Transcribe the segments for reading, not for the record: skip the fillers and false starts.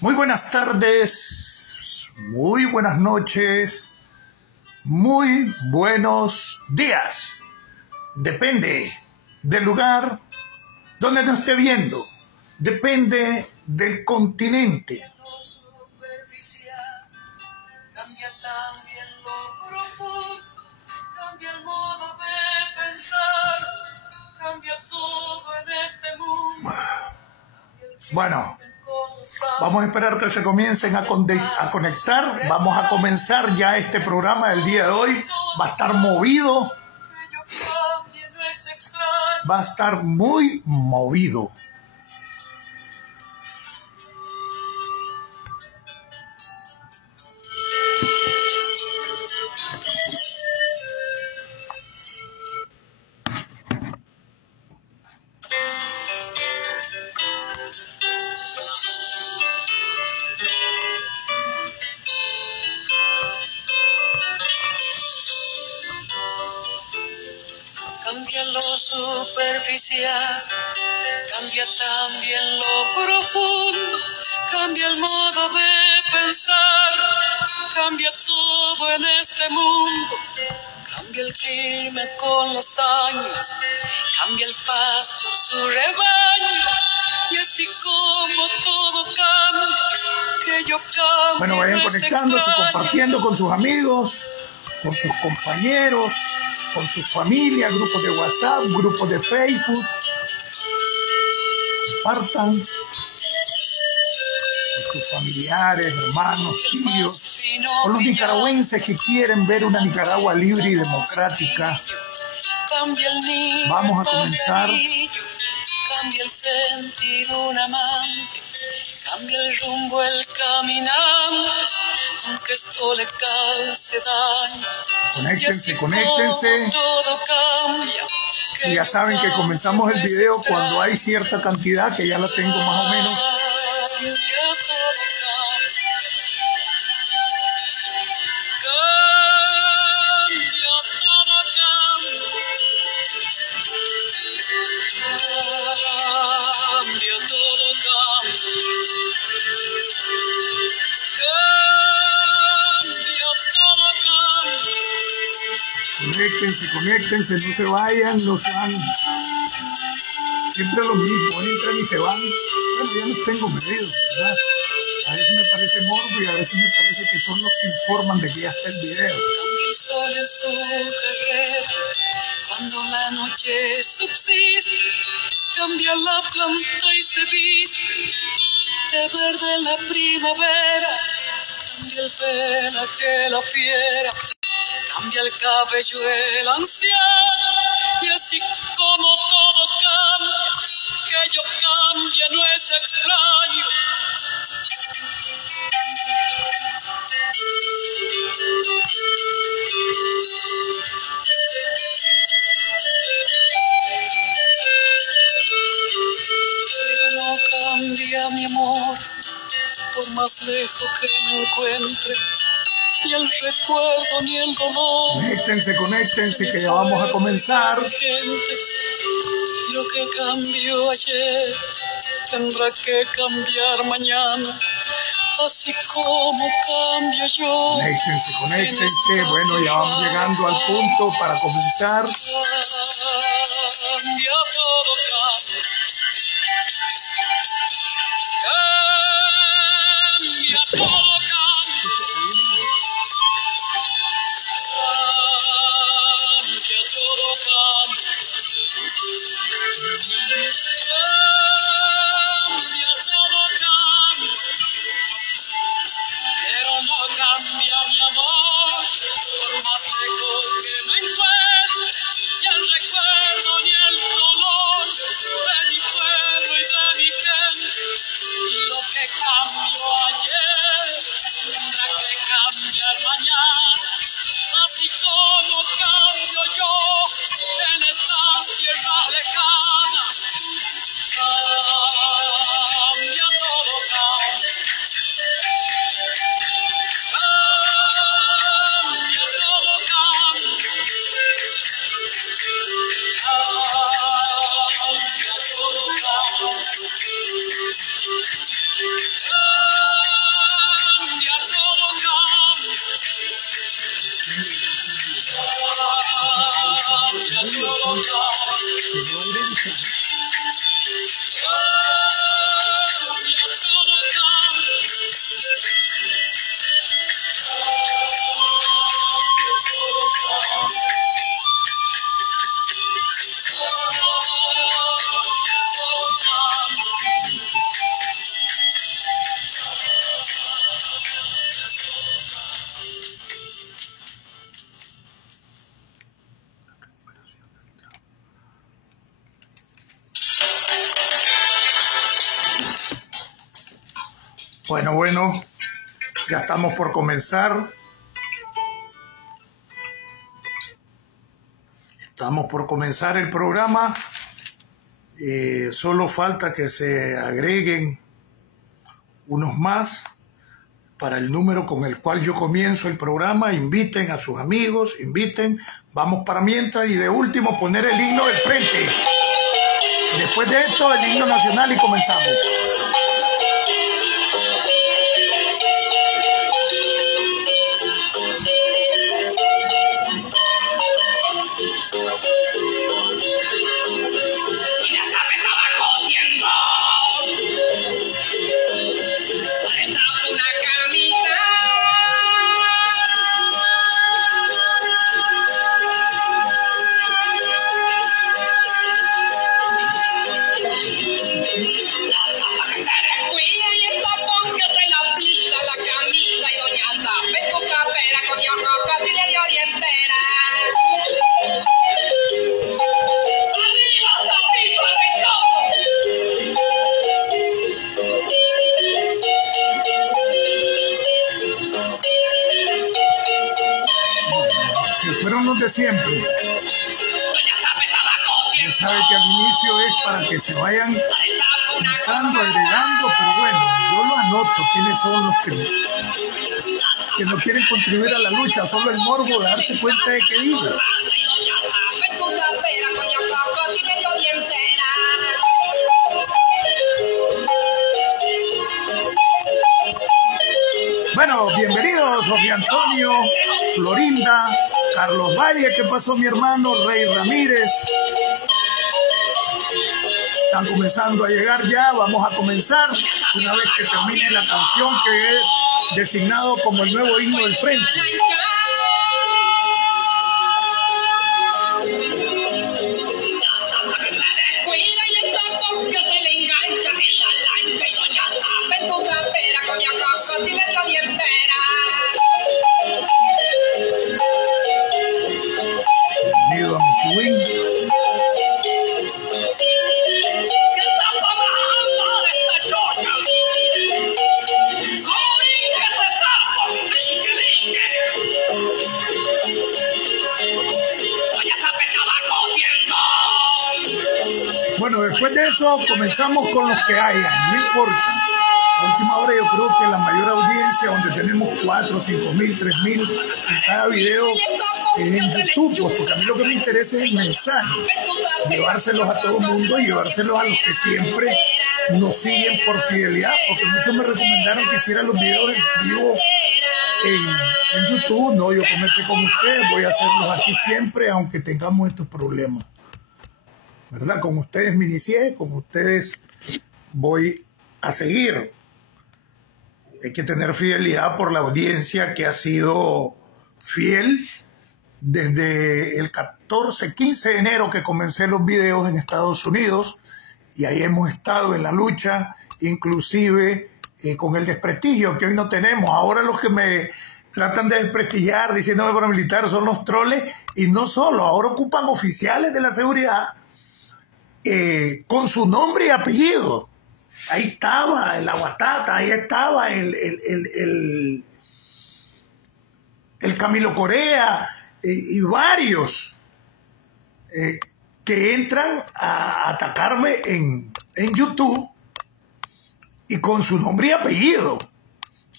Muy buenas tardes, muy buenas noches, muy buenos días. Depende del lugar donde nos esté viendo, depende del continente. Cambia también lo profundo, cambia el modo de pensar, cambia todo en este mundo. Bueno, vamos a esperar que se comiencen a conectar. Vamos a comenzar ya este programa del día de hoy. Va a estar movido. Va a estar muy movido. Cambia lo superficial, cambia también lo profundo, cambia el modo de pensar, cambia todo en este mundo, cambia el clima con los años, cambia el pasto su rebaño, y así como todo cambia, que yo cambie. Bueno, vayan conectándose, compartiendo con sus amigos, con sus compañeros, con su familia, grupos de WhatsApp, grupos de Facebook. Compartan con sus familiares, hermanos, tíos, con los nicaragüenses que quieren ver una Nicaragua libre y democrática. Vamos a comenzar. Cambia el sentir un amante, cambia el rumbo el caminante, aunque esto le cause daño. Conéctense. Todo cambia. Y ya saben que comenzamos el video cuando hay cierta cantidad, que ya la tengo más o menos. Conéctense, no se vayan, no se van. Siempre lo mismo, entran y se van. Bueno, ya los tengo medidos, ¿verdad? A veces me parece morbo y a veces me parece que son los que informan de que ya está el video. Cambia el sol en su carrera, cuando la noche subsiste, cambia la planta y se viste de verde la primavera, cambia el pelaje la fiera, cambia el cabello el anciano, y así como todo cambia, que yo cambie no es extraño. Pero no cambia mi amor, por más lejos que me encuentre, ni el recuerdo ni el dolor. Conéctense, que ya vamos a comenzar. Lo que cambió ayer tendrá que cambiar mañana, así como cambio yo. Conéctense. Bueno, ya vamos llegando al punto para comenzar. Cambia todo, cambia. Cambia todo, cambia. Cambia todo, cambia. Cambia todo, cambia. Pero no cambia mi amor, por más lejos que me encuentre, y el recuerdo Bueno, ya estamos por comenzar. Estamos por comenzar el programa. Solo falta que se agreguen unos más para el número con el cual yo comienzo el programa. Inviten a sus amigos, vamos para mientras, y de último poner el himno del frente. Después de esto, el himno nacional y comenzamos. Siempre. Ya sabe que al inicio es para que se vayan juntando, agregando, pero bueno, yo lo anoto quiénes son los que no quieren contribuir a la lucha, solo el morbo de darse cuenta de que digo. Bueno, bienvenidos Jorge Antonio, Florinda, Carlos Valle, ¿qué pasó mi hermano? Rey Ramírez. Están comenzando a llegar ya, vamos a comenzar una vez que termine la canción que he designado como el nuevo himno del frente. Bienvenido a Michiwin. Bueno, después de eso comenzamos con los que hayan, no importa. A última hora yo creo que la mayor audiencia, donde tenemos 4, 5.000, 3.000 en cada video, es en YouTube, pues, porque a mí lo que me interesa es el mensaje, llevárselos a todo el mundo y llevárselos a los que siempre nos siguen por fidelidad, porque muchos me recomendaron que hiciera los videos en vivo en YouTube. No, yo comencé con ustedes, voy a hacerlos aquí siempre, aunque tengamos estos problemas, ¿verdad? Con ustedes me inicié, con ustedes voy a seguir. Hay que tener fidelidad por la audiencia que ha sido fiel desde el 15 de enero que comencé los videos en Estados Unidos, y ahí hemos estado en la lucha, inclusive con el desprestigio que hoy no tenemos. Ahora los que me tratan de desprestigiar diciendo que paramilitar son los troles, y no solo, ahora ocupan oficiales de la seguridad con su nombre y apellido. Ahí estaba el Aguatata, ahí estaba el Camilo Corea y varios que entran a atacarme en YouTube y con su nombre y apellido.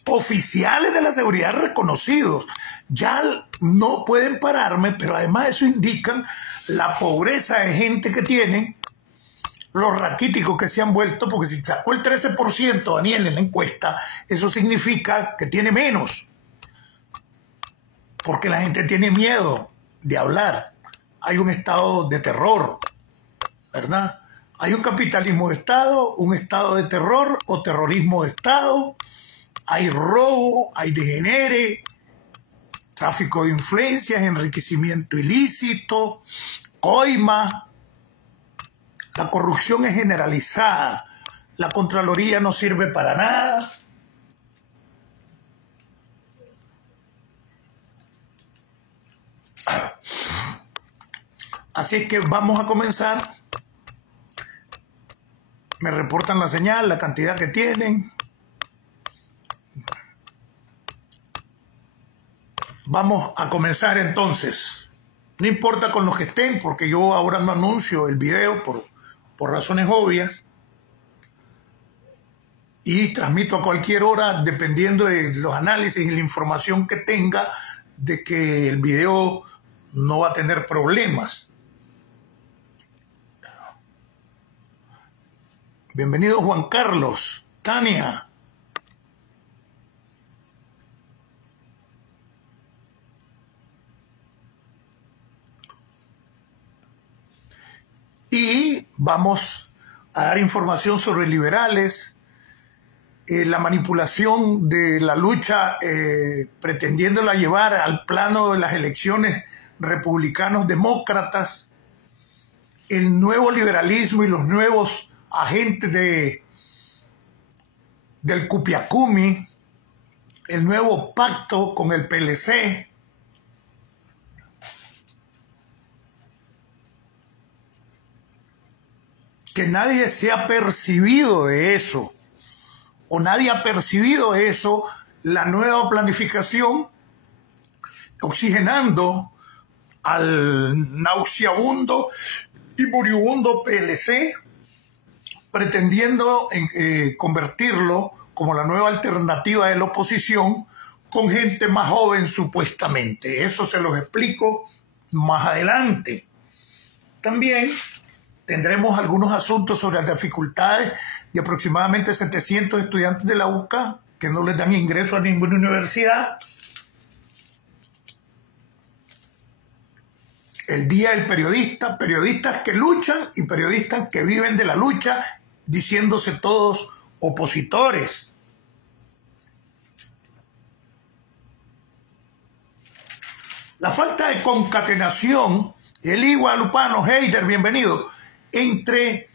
Oficiales de la seguridad reconocidos. Ya no pueden pararme, pero además eso indican la pobreza de gente que tienen, los raquíticos que se han vuelto, porque si sacó el 13% Daniel en la encuesta, eso significa que tiene menos, porque la gente tiene miedo de hablar. Hay un estado de terror, ¿verdad? Hay un capitalismo de Estado, un estado de terror o terrorismo de Estado, hay robo, hay degenere, tráfico de influencias, enriquecimiento ilícito, coima. La corrupción es generalizada, la Contraloría no sirve para nada. Así que vamos a comenzar. Me reportan la señal, la cantidad que tienen. Vamos a comenzar entonces. No importa con los que estén, porque yo ahora no anuncio el video por razones obvias. Y transmito a cualquier hora, dependiendo de los análisis y la información que tenga, de que el video no va a tener problemas. Bienvenido Juan Carlos, Tania. Y vamos a dar información sobre liberales, la manipulación de la lucha, pretendiéndola llevar al plano de las elecciones republicanos-demócratas, el nuevo liberalismo y los nuevos agentes del Cupiacumi, el nuevo pacto con el PLC, que nadie se ha percibido de eso, o nadie ha percibido eso, la nueva planificación, oxigenando al nauseabundo y moribundo PLC, pretendiendo convertirlo como la nueva alternativa de la oposición con gente más joven supuestamente. Eso se los explico más adelante. También tendremos algunos asuntos sobre las dificultades de aproximadamente 700 estudiantes de la UCA que no les dan ingreso a ninguna universidad. El Día del Periodista, periodistas que luchan y periodistas que viven de la lucha, diciéndose todos opositores. La falta de concatenación, Eli Guadalupano, Heider, bienvenido, entre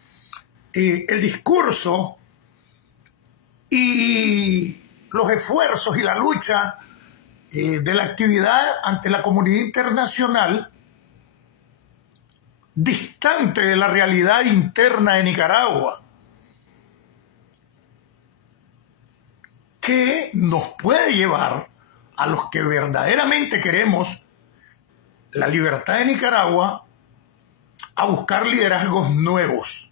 el discurso y los esfuerzos y la lucha de la actividad ante la comunidad internacional, distante de la realidad interna de Nicaragua, que nos puede llevar a los que verdaderamente queremos la libertad de Nicaragua a buscar liderazgos nuevos.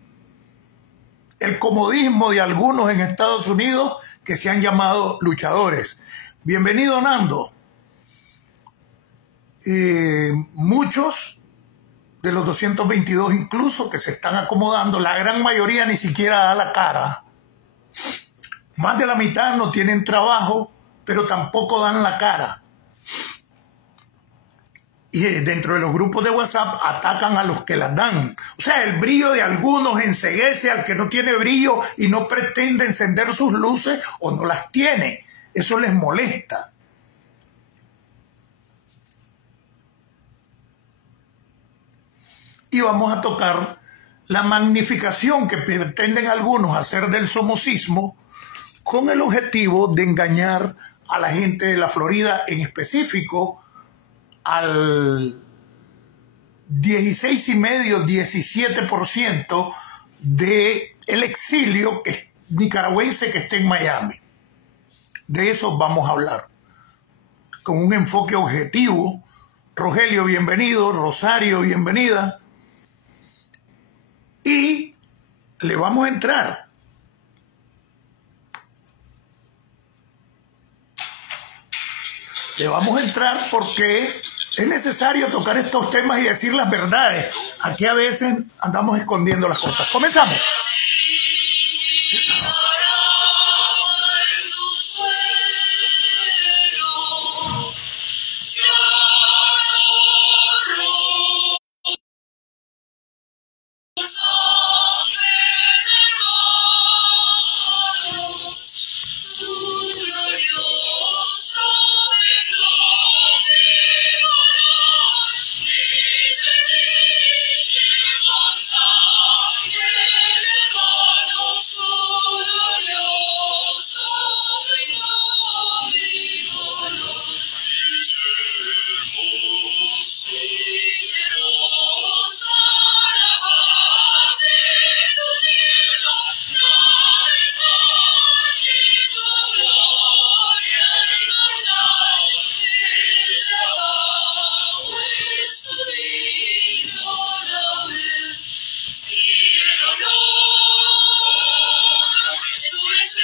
El comodismo de algunos en Estados Unidos que se han llamado luchadores. Bienvenido, Nando. Muchos de los 222 incluso que se están acomodando, la gran mayoría ni siquiera da la cara. Más de la mitad no tienen trabajo, pero tampoco dan la cara. Y dentro de los grupos de WhatsApp atacan a los que las dan. O sea, el brillo de algunos enceguece al que no tiene brillo y no pretende encender sus luces o no las tiene. Eso les molesta. Y vamos a tocar la magnificación que pretenden algunos hacer del somocismo con el objetivo de engañar a la gente de la Florida, en específico al 16,5%, 17% del exilio nicaragüense que está en Miami. De eso vamos a hablar, con un enfoque objetivo. Rogelio, bienvenido. Rosario, bienvenida. Y le vamos a entrar. Le vamos a entrar porque es necesario tocar estos temas y decir las verdades. Aquí a veces andamos escondiendo las cosas. Comenzamos. Muy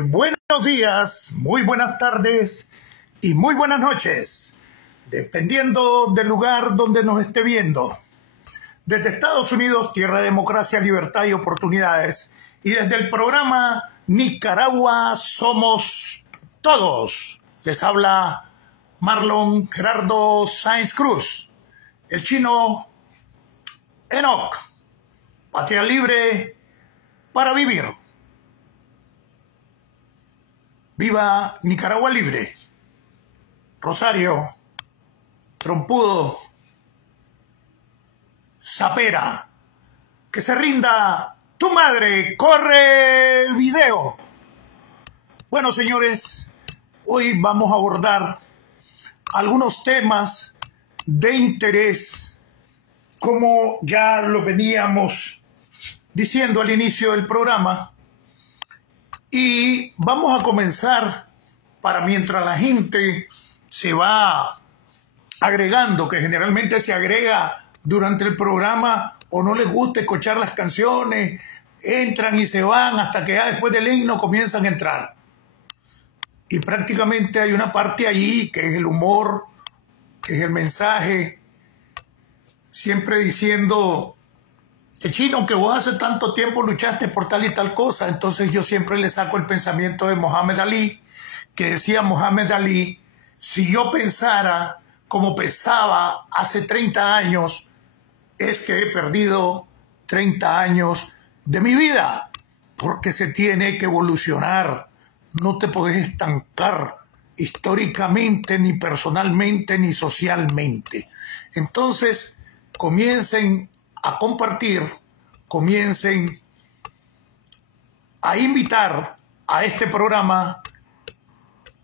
buenos días, muy buenas tardes y muy buenas noches, dependiendo del lugar donde nos esté viendo. Desde Estados Unidos, tierra de democracia, libertad y oportunidades, y desde el programa Nicaragua Somos Todos, les habla Marlon Gerardo Sáenz Cruz, el chino Enoch, patria libre para vivir. Viva Nicaragua libre. Rosario, Trompudo, Zapera, que se rinda tu madre. ¡Corre el video! Bueno, señores, hoy vamos a abordar algunos temas de interés, como ya lo veníamos diciendo al inicio del programa. Y vamos a comenzar, para mientras la gente se va agregando, que generalmente se agrega durante el programa o no les gusta escuchar las canciones, entran y se van hasta que ya después del himno comienzan a entrar. Y prácticamente hay una parte allí que es el humor, que es el mensaje, siempre diciendo: chino, que vos hace tanto tiempo luchaste por tal y tal cosa. Entonces yo siempre le saco el pensamiento de Mohamed Ali, que decía Mohamed Ali: si yo pensara como pensaba hace 30 años, es que he perdido 30 años de mi vida, porque se tiene que evolucionar. No te podés estancar históricamente, ni personalmente, ni socialmente. Entonces, comiencen a compartir, comiencen a invitar a este programa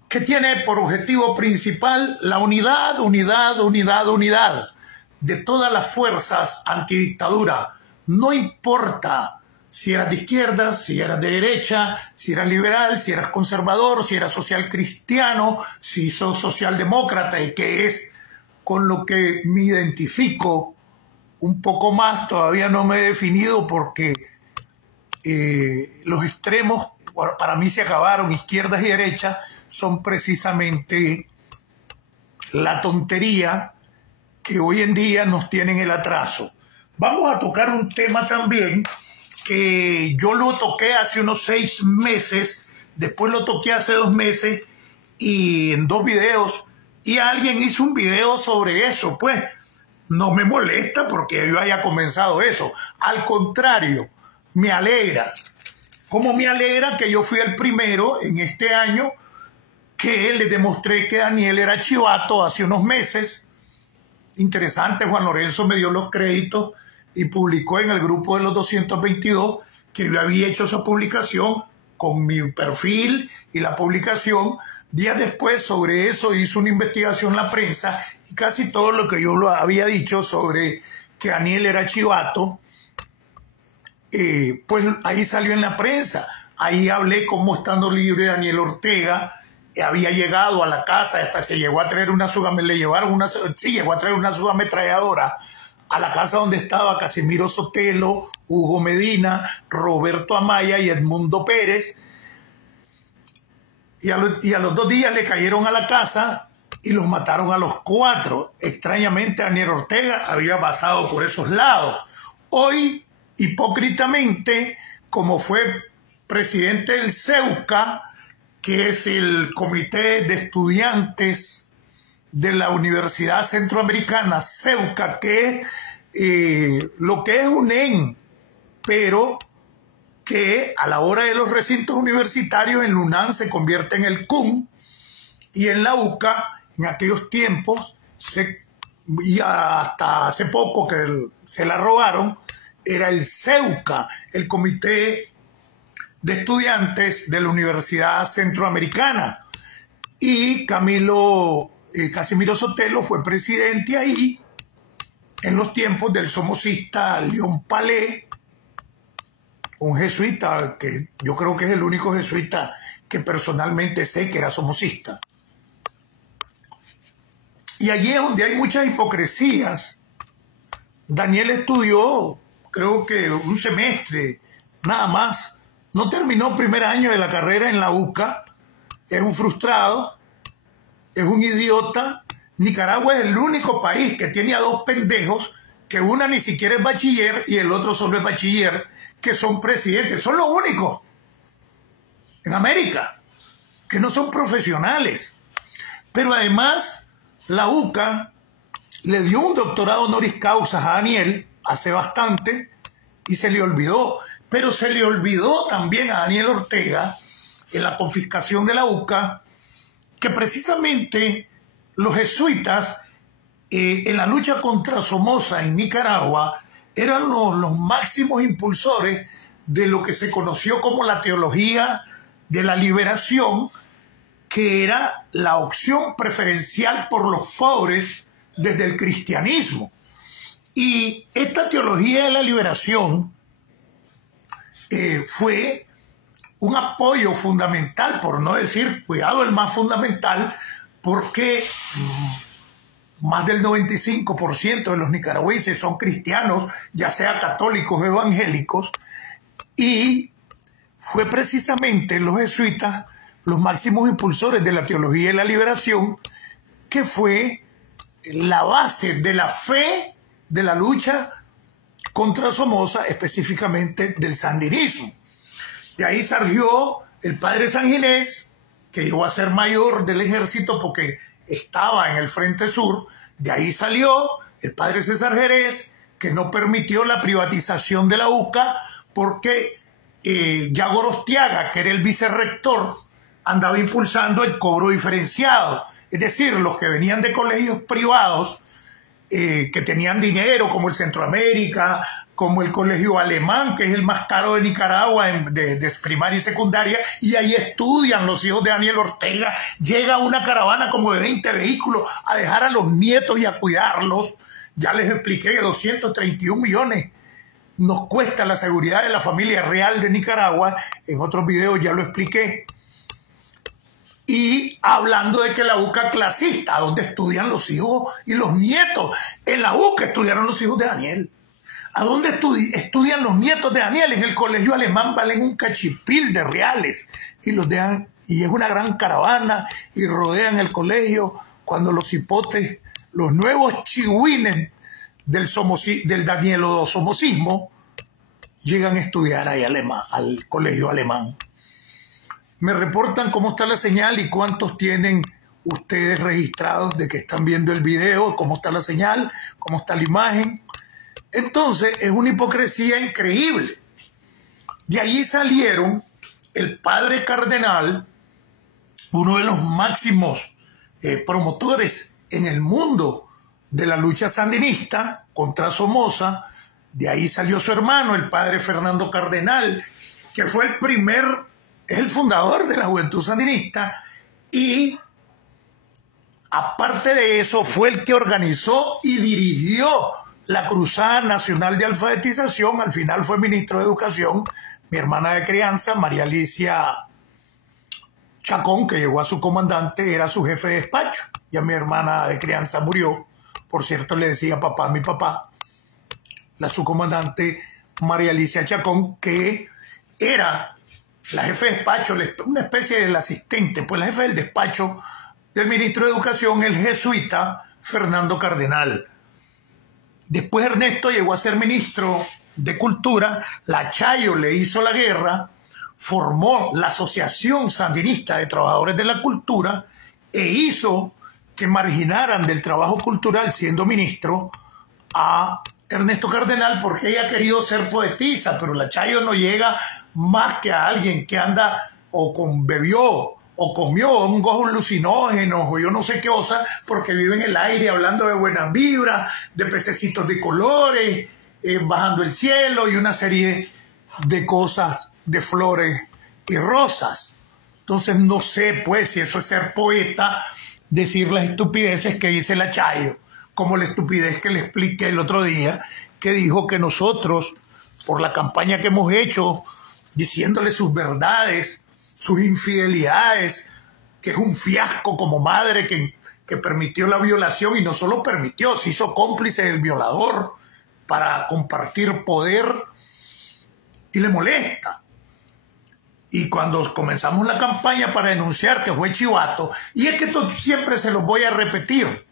que tiene por objetivo principal la unidad de todas las fuerzas antidictadura. No importa si eras de izquierda, si eras de derecha, si eras liberal, si eras conservador, si eras social cristiano, si sos socialdemócrata, y que es con lo que me identifico un poco más. Todavía no me he definido porque los extremos para mí se acabaron. Izquierdas y derechas son precisamente la tontería que hoy en día nos tienen el atraso. Vamos a tocar un tema también que yo lo toqué hace unos 6 meses, después lo toqué hace 2 meses y en 2 videos, y alguien hizo un video sobre eso. Pues no me molesta porque yo haya comenzado eso. Al contrario, me alegra. Como me alegra que yo fui el primero en este año que le demostré que Daniel era chivato hace unos meses. Interesante, Juan Lorenzo me dio los créditos y publicó en el grupo de los 222 que yo había hecho esa publicación con mi perfil y la publicación. Días después sobre eso hizo una investigación la prensa y casi todo lo que yo lo había dicho sobre que Daniel era chivato, pues ahí salió en la prensa. Ahí hablé cómo, estando libre, Daniel Ortega había llegado a la casa, hasta se llegó a traer una llegó a traer una subametralladora a la casa donde estaba Casimiro Sotelo, Hugo Medina, Roberto Amaya y Edmundo Pérez. Y a los 2 días le cayeron a la casa y los mataron a los 4. Extrañamente, Daniel Ortega había pasado por esos lados. Hoy, hipócritamente, como fue presidente del CEUCA, que es el Comité de Estudiantes de la Universidad Centroamericana, CEUCA, que es lo que es UNEN, pero que a la hora de los recintos universitarios en la UNAM se convierte en el CUM, y en la UCA, en aquellos tiempos, y hasta hace poco que se la robaron, era el CEUCA, el Comité de Estudiantes de la Universidad Centroamericana. Y Casimiro Sotelo fue presidente ahí en los tiempos del somocista León Palé, un jesuita, que yo creo que es el único jesuita que personalmente sé que era somocista. Y allí es donde hay muchas hipocresías. Daniel estudió, creo que un semestre, nada más. No terminó primer año de la carrera en la UCA. Es un frustrado, es un idiota. Nicaragua es el único país que tiene a dos pendejos, que una ni siquiera es bachiller y el otro solo es bachiller, que son presidentes. Son los únicos en América que no son profesionales. Pero además, la UCA le dio un doctorado honoris causa a Daniel hace bastante y se le olvidó. Pero se le olvidó también a Daniel Ortega, en la confiscación de la UCA, que precisamente los jesuitas en la lucha contra Somoza en Nicaragua eran los máximos impulsores de lo que se conoció como la teología de la liberación, que era la opción preferencial por los pobres desde el cristianismo. Y esta teología de la liberación fue un apoyo fundamental, por no decir, cuidado, el más fundamental, porque más del 95% de los nicaragüenses son cristianos, ya sea católicos o evangélicos, y fue precisamente los jesuitas los máximos impulsores de la teología de la liberación, que fue la base de la fe de la lucha contra Somoza, específicamente del sandinismo. De ahí surgió el padre Sanginés, que llegó a ser mayor del ejército porque estaba en el Frente Sur. De ahí salió el padre César Jerez, que no permitió la privatización de la UCA porque ya Gorostiaga, que era el vicerrector, andaba impulsando el cobro diferenciado. Es decir, los que venían de colegios privados, que tenían dinero, como el Centroamérica, como el colegio alemán, que es el más caro de Nicaragua, de primaria y secundaria, y ahí estudian los hijos de Daniel Ortega. Llega una caravana como de 20 vehículos a dejar a los nietos y a cuidarlos. Ya les expliqué que 231 millones nos cuesta la seguridad de la familia real de Nicaragua. En otros videos ya lo expliqué. Y hablando de que la UCA clasista, donde estudian los hijos y los nietos. En la UCA estudiaron los hijos de Daniel. ¿A dónde estudian los nietos de Daniel? En el colegio alemán valen un cachipil de reales. Y los dejan, y es una gran caravana, y rodean el colegio cuando los hipotes, los nuevos chigüines del danielosomocismo, llegan a estudiar ahí al colegio alemán. Me reportan cómo está la señal y cuántos tienen ustedes registrados de que están viendo el video, cómo está la señal, cómo está la imagen. Entonces, es una hipocresía increíble. De allí salieron el padre cardenal, uno de los máximos promotores en el mundo de la lucha sandinista contra Somoza. De ahí salió su hermano, el padre Fernando Cardenal, que fue es el fundador de la Juventud Sandinista, y aparte de eso fue el que organizó y dirigió la Cruzada Nacional de Alfabetización. Al final fue ministro de Educación, mi hermana de crianza, María Alicia Chacón, que llegó a su comandante, era su jefe de despacho. Ya mi hermana de crianza murió, por cierto le decía papá a mi papá, la subcomandante María Alicia Chacón, que era la jefe de despacho, una especie del asistente, pues la jefe del despacho del ministro de Educación, el jesuita Fernando Cardenal. Después Ernesto llegó a ser ministro de Cultura, la Chayo le hizo la guerra, formó la Asociación Sandinista de Trabajadores de la Cultura e hizo que marginaran del trabajo cultural, siendo ministro, a Ernesto Cardenal, porque ella ha querido ser poetisa, pero la Chayo no llega más que a alguien que anda bebió o comió un gojo alucinógeno o yo no sé qué cosa, porque vive en el aire hablando de buenas vibras, de pececitos de colores, bajando el cielo y una serie de cosas, de flores y rosas. Entonces no sé pues si eso es ser poeta, decir las estupideces que dice la Chayo, como la estupidez que le expliqué el otro día, que dijo que nosotros por la campaña que hemos hecho, diciéndole sus verdades, sus infidelidades, que es un fiasco como madre que permitió la violación y no solo permitió, se hizo cómplice del violador para compartir poder y le molesta. Y cuando comenzamos la campaña para denunciar que fue chivato, y es que esto siempre se los voy a repetir.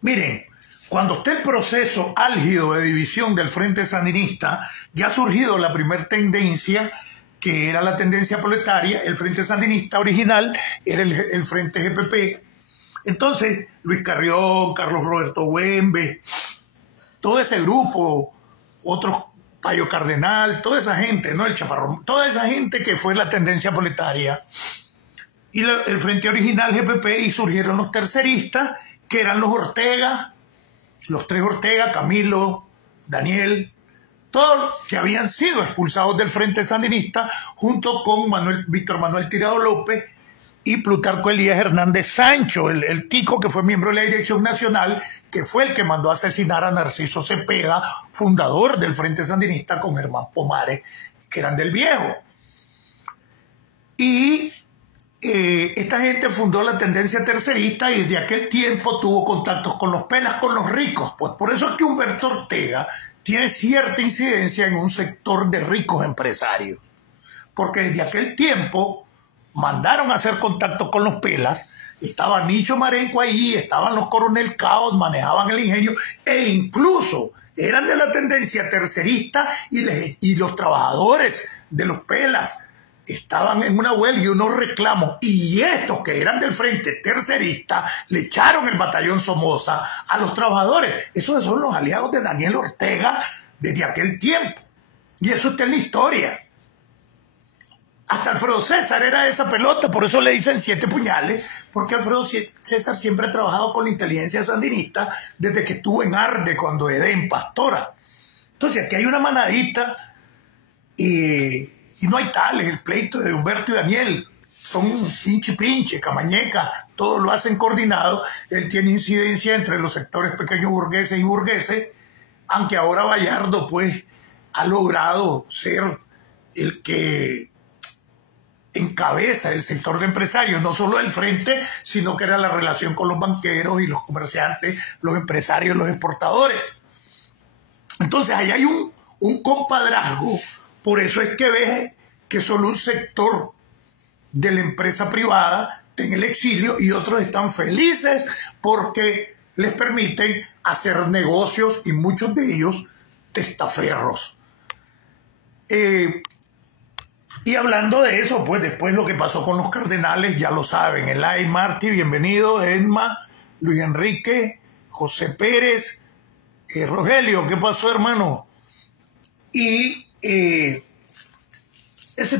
Miren, cuando esté el proceso álgido de división del Frente Sandinista, ya ha surgido la primera tendencia, que era la tendencia proletaria. El Frente Sandinista original era el Frente GPP. Entonces, Luis Carrión, Carlos Roberto Güembe, todo ese grupo, otros, Payo Cardenal, toda esa gente, ¿no? El Chaparrón, toda esa gente que fue la tendencia proletaria. Y el Frente Original GPP, y surgieron los terceristas, que eran los Ortega, los tres Ortega, Camilo, Daniel, todos que habían sido expulsados del Frente Sandinista, junto con Víctor Manuel Tirado López y Plutarco Elías Hernández Sancho, el tico que fue miembro de la Dirección Nacional, que fue el que mandó a asesinar a Narciso Cepeda, fundador del Frente Sandinista, con Germán Pomares, que eran del Viejo. Y esta gente fundó la tendencia tercerista y desde aquel tiempo tuvo contactos con los pelas, con los ricos. Pues por eso es que Humberto Ortega tiene cierta incidencia en un sector de ricos empresarios. Porque desde aquel tiempo mandaron a hacer contacto con los pelas, estaba Nicho Marenco allí, estaban los Coronel Caos, manejaban el ingenio, e incluso eran de la tendencia tercerista y los trabajadores de los pelas estaban en una huelga y unos reclamos, y estos que eran del Frente Tercerista le echaron el batallón Somoza a los trabajadores. Esos son los aliados de Daniel Ortega desde aquel tiempo, y eso está en la historia. Hasta Alfredo César era esa pelota, por eso le dicen 7 puñales, porque Alfredo César siempre ha trabajado con la inteligencia sandinista desde que estuvo en Arde, cuando Edén Pastora. Entonces aquí hay una manadita y no hay tales. El pleito de Humberto y Daniel son hinche pinche, camañeca, todo lo hacen coordinado. Él tiene incidencia entre los sectores pequeños burgueses y burgueses, aunque ahora Bayardo pues ha logrado ser el que encabeza el sector de empresarios, no solo el frente, sino que era la relación con los banqueros y los comerciantes, los empresarios, los exportadores. Entonces ahí hay un compadrazgo. Por eso es que ves que solo un sector de la empresa privada está en el exilio y otros están felices porque les permiten hacer negocios, y muchos de ellos testaferros. Y hablando de eso, pues después lo que pasó con los cardenales, ya lo saben. Elay Martí, bienvenido. Edma, Luis Enrique, José Pérez, Rogelio, ¿qué pasó, hermano? Y ese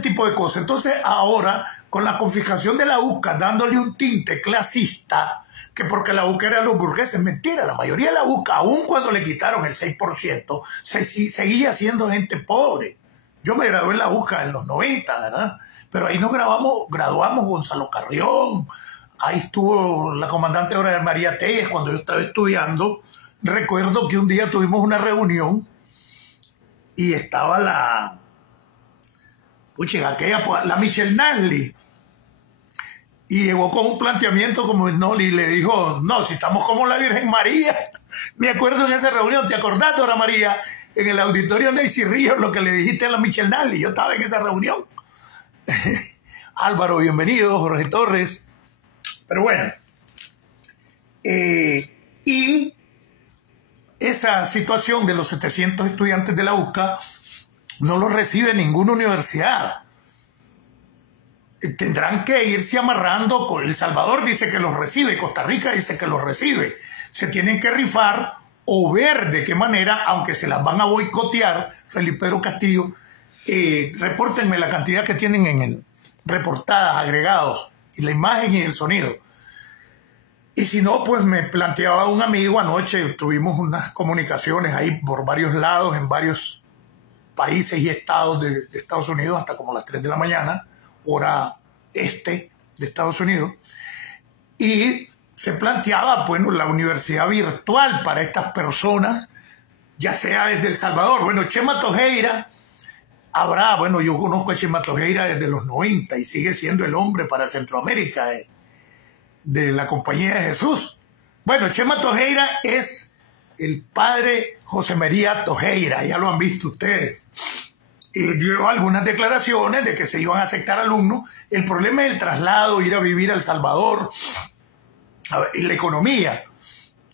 tipo de cosas. Entonces ahora, con la confiscación de la UCA, dándole un tinte clasista, que porque la UCA era los burgueses, mentira, la mayoría de la UCA, aun cuando le quitaron el 6%, seguía siendo gente pobre. Yo me gradué en la UCA en los 90, ¿verdad? Pero ahí nos graduamos Gonzalo Carrión, ahí estuvo la comandante María Telles cuando yo estaba estudiando. Recuerdo que un día tuvimos una reunión y estaba la Michelle Nasli, y llegó con un planteamiento como Noli, y le dijo, no, si estamos como la Virgen María. Me acuerdo en esa reunión, ¿te acordás, Dora María? En el auditorio Neisy Ríos, lo que le dijiste a la Michelle Nasli, yo estaba en esa reunión. Álvaro, bienvenido, Jorge Torres. Pero bueno, y esa situación de los 700 estudiantes de la UCA no los recibe ninguna universidad. Tendrán que irse amarrando. El Salvador dice que los recibe, Costa Rica dice que los recibe. Se tienen que rifar o ver de qué manera, aunque se las van a boicotear. Felipero Castillo, repórtenme la cantidad que tienen en el reportadas, agregados, y la imagen y el sonido. Y si no, pues me planteaba un amigo anoche, tuvimos unas comunicaciones ahí por varios lados, en varios países y estados de Estados Unidos, hasta como las 3 de la mañana, hora este de Estados Unidos, y se planteaba, bueno, la universidad virtual para estas personas, ya sea desde El Salvador. Bueno, Chema Tojeira bueno, yo conozco a Chema Tojeira desde los 90 y sigue siendo el hombre para Centroamérica de la Compañía de Jesús. Bueno, Chema Tojeira es el padre José María Tojeira, ya lo han visto ustedes. Dio algunas declaraciones de que se iban a aceptar alumnos. El problema es el traslado, ir a vivir a El Salvador, y la economía.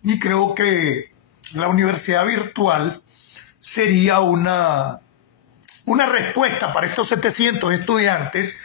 Y creo que la universidad virtual sería una respuesta para estos 700 estudiantes,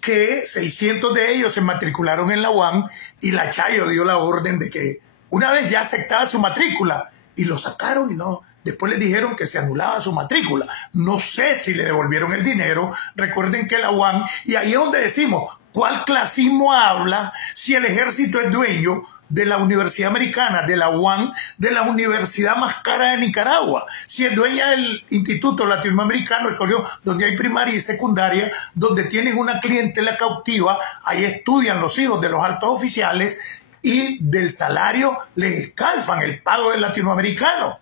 que 600 de ellos se matricularon en la UAM y la Chayo dio la orden de que una vez ya aceptada su matrícula, y lo sacaron y no, después les dijeron que se anulaba su matrícula. No sé si le devolvieron el dinero. Recuerden que la UAM, y ahí es donde decimos, ¿cuál clasismo habla si el ejército es dueño de la Universidad Americana, de la UAM, de la universidad más cara de Nicaragua? Si es dueña del Instituto Latinoamericano, el colegio donde hay primaria y secundaria, donde tienen una clientela cautiva, ahí estudian los hijos de los altos oficiales y del salario les escalfan el pago del latinoamericano.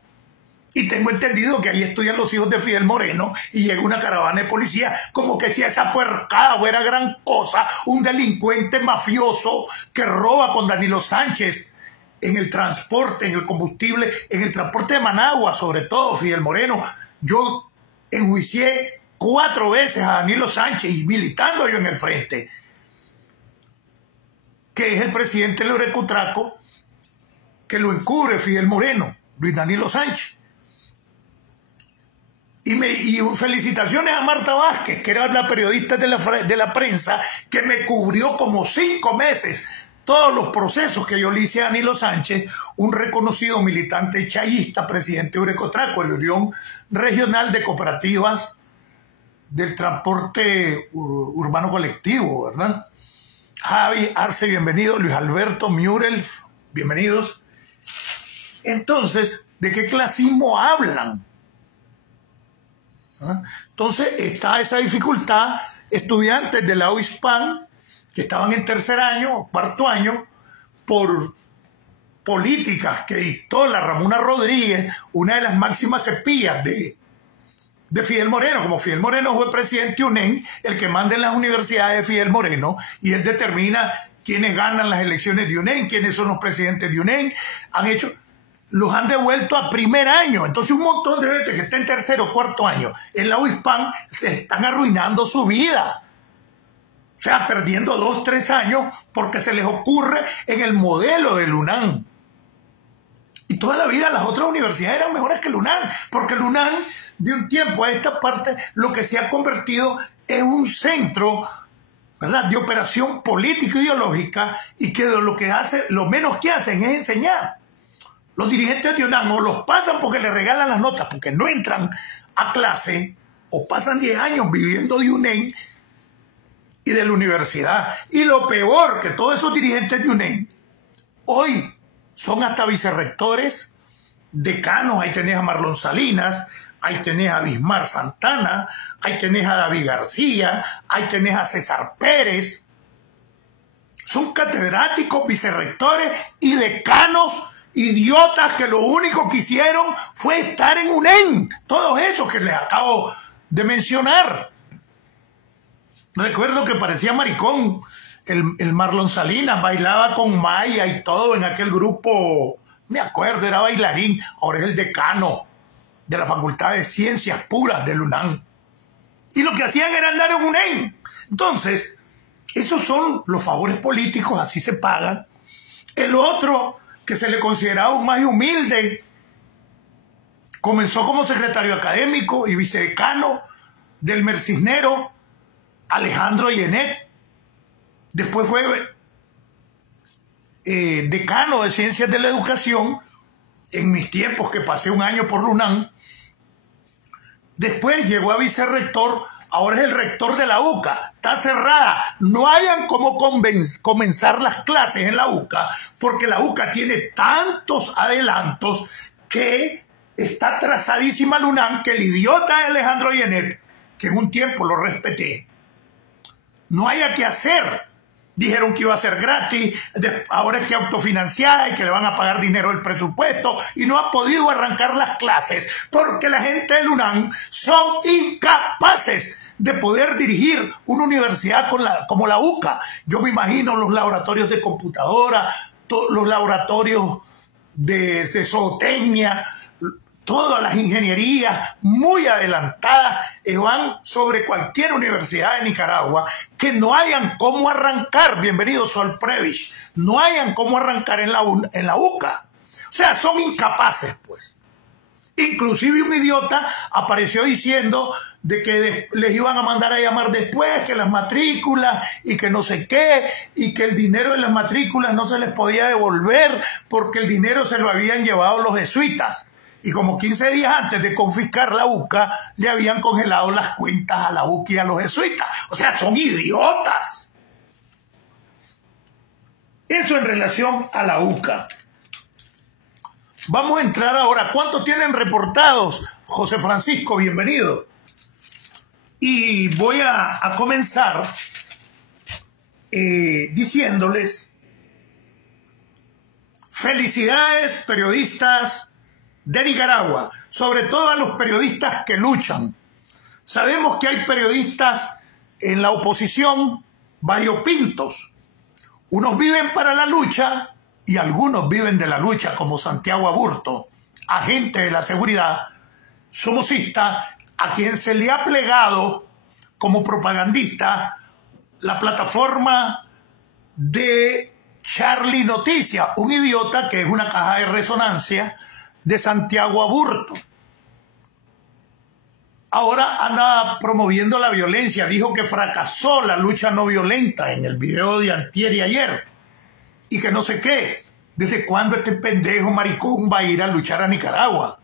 Y tengo entendido que ahí estudian los hijos de Fidel Moreno y llega una caravana de policía, como que si esa puercada fuera gran cosa, un delincuente mafioso que roba con Danilo Sánchez en el transporte, en el combustible, en el transporte de Managua, sobre todo Fidel Moreno. Yo enjuicié 4 veces a Danilo Sánchez, y militando yo en el frente, que es el presidente del Orecutraco, que lo encubre Fidel Moreno, Luis Danilo Sánchez. Y felicitaciones a Marta Vázquez, que era la periodista de la prensa, que me cubrió como 5 meses todos los procesos que yo le hice a Danilo Sánchez, un reconocido militante chayista, presidente de Orecotraco, la Unión Regional de Cooperativas del Transporte Urbano Colectivo, ¿verdad? Javi Arce, bienvenido. Luis Alberto Murel, bienvenidos. Entonces, ¿de qué clasismo hablan? Entonces está esa dificultad. Estudiantes de la UISPAN que estaban en 3er año o 4º año, por políticas que dictó la Ramona Rodríguez, una de las máximas espías de Fidel Moreno. Como Fidel Moreno fue presidente de UNEN, el que manda en las universidades de Fidel Moreno, y él determina quiénes ganan las elecciones de UNEN, quiénes son los presidentes de UNEN. Los han devuelto a 1er año. Entonces un montón de gente que está en 3er o 4º año en la UISPAN se están arruinando su vida. O sea, perdiendo 2, 3 años porque se les ocurre en el modelo del UNAM. Y toda la vida las otras universidades eran mejores que el UNAM, porque el UNAM de un tiempo a esta parte lo que se ha convertido en un centro, ¿verdad?, de operación política e ideológica, y que lo menos que hacen es enseñar. Los dirigentes de UNAM o los pasan porque les regalan las notas, porque no entran a clase, o pasan 10 años viviendo de UNEN y de la universidad. Y lo peor, que todos esos dirigentes de UNEN hoy son hasta vicerrectores, decanos. Ahí tenés a Marlon Salinas, ahí tenés a Bismar Santana, ahí tenés a David García, ahí tenés a César Pérez. Son catedráticos, vicerrectores y decanos idiotas que lo único que hicieron fue estar en UNEN. Todos esos que les acabo de mencionar. Recuerdo que parecía maricón el Marlon Salinas, bailaba con Maya y todo en aquel grupo, me acuerdo, era bailarín. Ahora es el decano de la Facultad de Ciencias Puras del UNAM. Y lo que hacían era andar en UNEN. Entonces, esos son los favores políticos, así se pagan. El otro, que se le consideraba un más humilde, comenzó como secretario académico y vicedecano del Mercisnero, Alejandro Yenet. Después fue decano de Ciencias de la Educación en mis tiempos, que pasé un año por la UNAM. Después llegó a vicerrector, ahora es el rector de la UCA. Está cerrada, no hayan cómo comenzar las clases en la UCA, porque la UCA tiene tantos adelantos que está trazadísima la UNAM, que el idiota de Alejandro Yenet, que en un tiempo lo respeté, no haya que hacer. Dijeron que iba a ser gratis, ahora es que autofinanciada y que le van a pagar dinero del presupuesto, y no ha podido arrancar las clases porque la gente del UNAM son incapaces de poder dirigir una universidad como la UCA. Yo me imagino los laboratorios de computadora, los laboratorios de zootecnia, todas las ingenierías muy adelantadas van sobre cualquier universidad de Nicaragua, que no hayan cómo arrancar, bienvenido Sol Previch, no hayan cómo arrancar en la UCA. O sea, son incapaces, pues. Inclusive un idiota apareció diciendo de que les iban a mandar a llamar después, que las matrículas y que no sé qué, y que el dinero de las matrículas no se les podía devolver porque el dinero se lo habían llevado los jesuitas. Y como 15 días antes de confiscar la UCA, le habían congelado las cuentas a la UCA y a los jesuitas. O sea, son idiotas. Eso en relación a la UCA. Vamos a entrar ahora. ¿Cuántos tienen reportados? José Francisco, bienvenido. Y voy a comenzar diciéndoles: felicidades, periodistas de Nicaragua, sobre todo a los periodistas que luchan. Sabemos que hay periodistas en la oposición variopintos. Unos viven para la lucha y algunos viven de la lucha, como Santiago Aburto, agente de la seguridad, somocista, a quien se le ha plegado como propagandista la plataforma de Charlie Noticias, un idiota que es una caja de resonancia de Santiago Aburto. Ahora anda promoviendo la violencia. Dijo que fracasó la lucha no violenta en el video de antier y ayer. Y que no sé qué. ¿Desde cuándo este pendejo maricón va a ir a luchar a Nicaragua?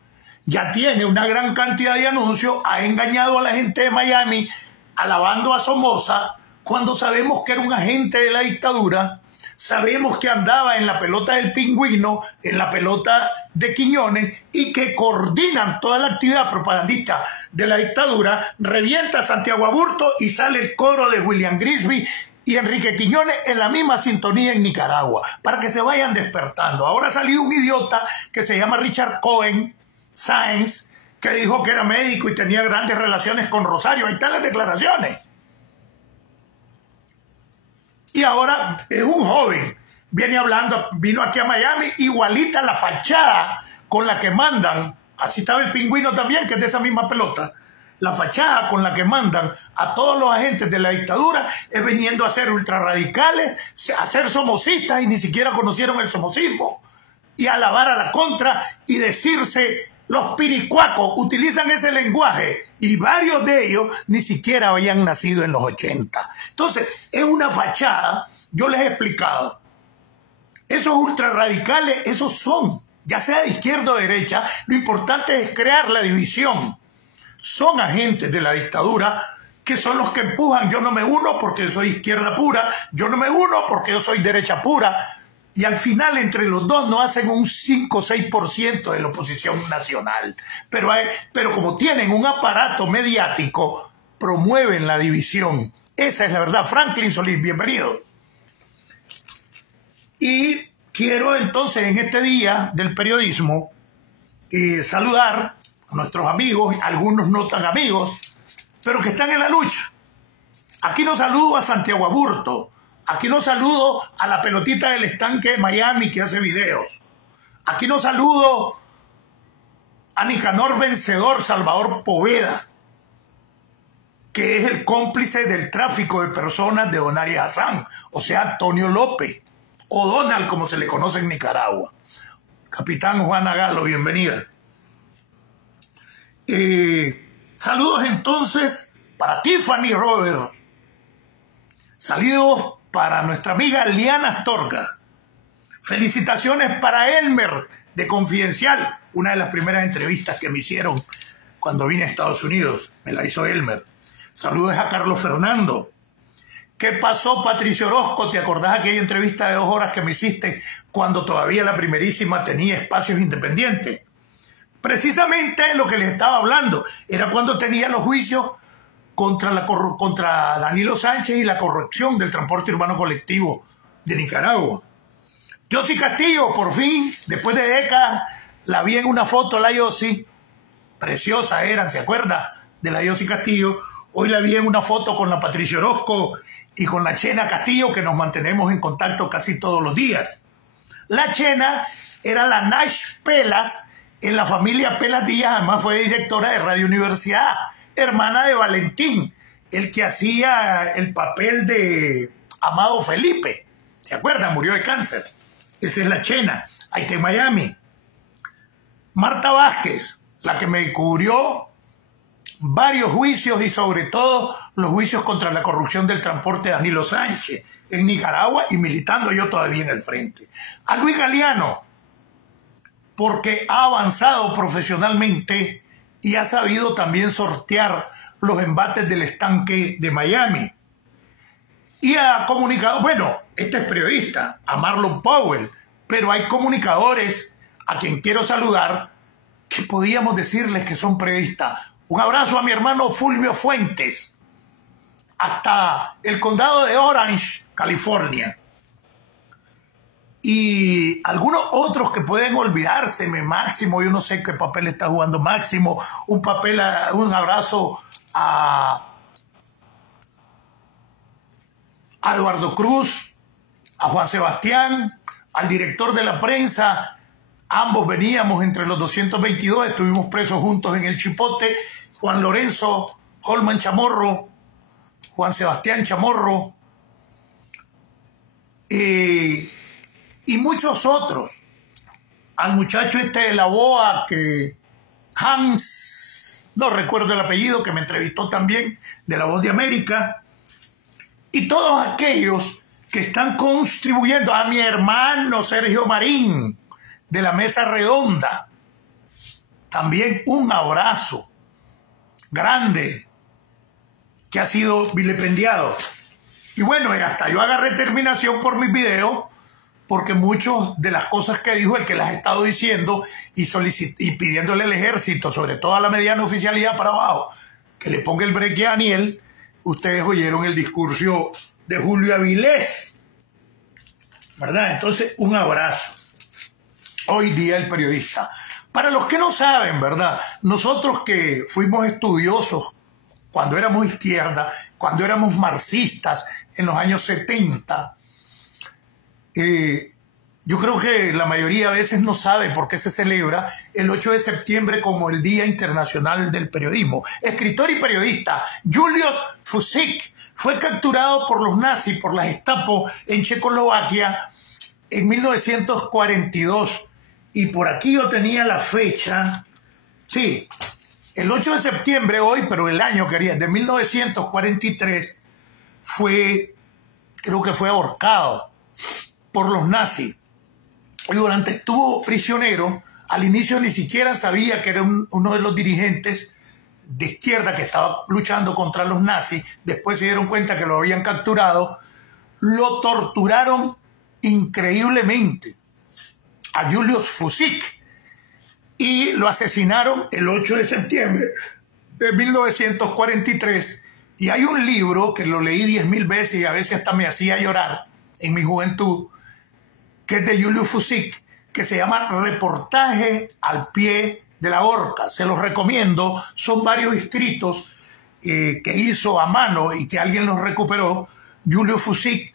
Ya tiene una gran cantidad de anuncios. Ha engañado a la gente de Miami alabando a Somoza cuando sabemos que era un agente de la dictadura. Sabemos que andaba en la pelota del Pingüino, en la pelota de Quiñones, y que coordinan toda la actividad propagandista de la dictadura. Revienta a Santiago Aburto y sale el coro de William Grisby y Enrique Quiñones en la misma sintonía en Nicaragua, para que se vayan despertando. Ahora ha salido un idiota que se llama Richard Cohen Sáenz, que dijo que era médico y tenía grandes relaciones con Rosario. Ahí están las declaraciones. Y ahora es un joven, vino aquí a Miami, igualita la fachada con la que mandan, así estaba el Pingüino también, que es de esa misma pelota, la fachada con la que mandan a todos los agentes de la dictadura es viniendo a ser ultrarradicales, a ser somocistas, y ni siquiera conocieron el somocismo, y alabar a la contra y decirse los piricuacos. Utilizan ese lenguaje y varios de ellos ni siquiera habían nacido en los 80. Entonces, es una fachada. Yo les he explicado. Esos ultrarradicales, esos son, ya sea de izquierda o de derecha, lo importante es crear la división. Son agentes de la dictadura que son los que empujan. Yo no me uno porque yo soy izquierda pura, yo no me uno porque yo soy derecha pura. Y al final entre los dos no hacen un 5 o 6% de la oposición nacional. Pero como tienen un aparato mediático, promueven la división. Esa es la verdad. Franklin Solís, bienvenido. Y quiero entonces en este día del periodismo saludar a nuestros amigos, algunos no tan amigos, pero que están en la lucha. Aquí nos saludo a Santiago Aburto. Aquí no saludo a la pelotita del estanque de Miami que hace videos. Aquí no saludo a Nicanor Vencedor Salvador Poveda, que es el cómplice del tráfico de personas de Donari Hassan, o sea, Antonio López, o Donald como se le conoce en Nicaragua. Capitán Juana Galo, bienvenida. Saludos entonces para Tiffany Robert. Saludos para nuestra amiga Liana Astorga. Felicitaciones para Elmer de Confidencial, una de las primeras entrevistas que me hicieron cuando vine a Estados Unidos, me la hizo Elmer. Saludos a Carlos Fernando. ¿Qué pasó, Patricio Orozco? ¿Te acordás aquella entrevista de 2 horas que me hiciste cuando todavía la primerísima tenía espacios independientes? Precisamente lo que les estaba hablando era cuando tenía los juicios contra Danilo Sánchez y la corrupción del transporte urbano colectivo de Nicaragua. Yossi Castillo, por fin, después de décadas, la vi en una foto, la Yossi, preciosa eran, ¿se acuerda? De la Yossi Castillo. Hoy la vi en una foto con la Patricia Orozco y con la Chena Castillo, que nos mantenemos en contacto casi todos los días. La Chena era la Nash Pelas en la familia Pelas Díaz, además fue directora de Radio Universidad, hermana de Valentín, el que hacía el papel de Amado Felipe. ¿Se acuerdan? Murió de cáncer. Esa es la Chena, ahí está en Miami. Marta Vázquez, la que me cubrió varios juicios y sobre todo los juicios contra la corrupción del transporte de Danilo Sánchez en Nicaragua y militando yo todavía en el frente. A Luis Galeano, porque ha avanzado profesionalmente y ha sabido también sortear los embates del estanque de Miami. Y ha comunicado, bueno, este es periodista, a Marlon Powell, pero hay comunicadores a quien quiero saludar que podíamos decirles que son periodistas. Un abrazo a mi hermano Fulvio Fuentes, hasta el condado de Orange, California. Y algunos otros que pueden olvidárseme, Máximo, yo no sé qué papel está jugando Máximo, un abrazo a Eduardo Cruz, a Juan Sebastián, al director de la prensa. Ambos veníamos entre los 222, estuvimos presos juntos en el Chipote. Juan Lorenzo Holman Chamorro, Juan Sebastián Chamorro, y muchos otros. Al muchacho este de la BOA, que Hans, no recuerdo el apellido, que me entrevistó también, de La Voz de América, y todos aquellos que están contribuyendo, a mi hermano Sergio Marín, de la Mesa Redonda, también un abrazo grande, que ha sido vilipendiado. Y bueno, hasta yo agarré terminación por mis videos, porque muchas de las cosas que dijo, el que las ha estado diciendo y pidiéndole al ejército, sobre todo a la mediana oficialidad para abajo, que le ponga el breque a Daniel. Ustedes oyeron el discurso de Julio Avilés, ¿verdad? Entonces, un abrazo. Hoy día el periodista. Para los que no saben, ¿verdad? Nosotros que fuimos estudiosos cuando éramos izquierda, cuando éramos marxistas en los años 70, yo creo que la mayoría a veces no sabe por qué se celebra el 8 de septiembre como el Día Internacional del Periodismo. Escritor y periodista Julius Fusik fue capturado por los nazis, por la Gestapo en Checoslovaquia en 1942. Y por aquí yo tenía la fecha, sí, el 8 de septiembre hoy, pero el año que de 1943 creo que fue ahorcado por los nazis. Y durante estuvo prisionero, al inicio ni siquiera sabía que era uno de los dirigentes de izquierda que estaba luchando contra los nazis. Después se dieron cuenta que lo habían capturado, lo torturaron increíblemente a Julius Fusik y lo asesinaron el 8 de septiembre de 1943. Y hay un libro que lo leí 10.000 veces y a veces hasta me hacía llorar en mi juventud, que es de Julius Fusik, que se llama Reportaje al pie de la horca. Se los recomiendo, son varios escritos que hizo a mano y que alguien los recuperó. Julius Fusik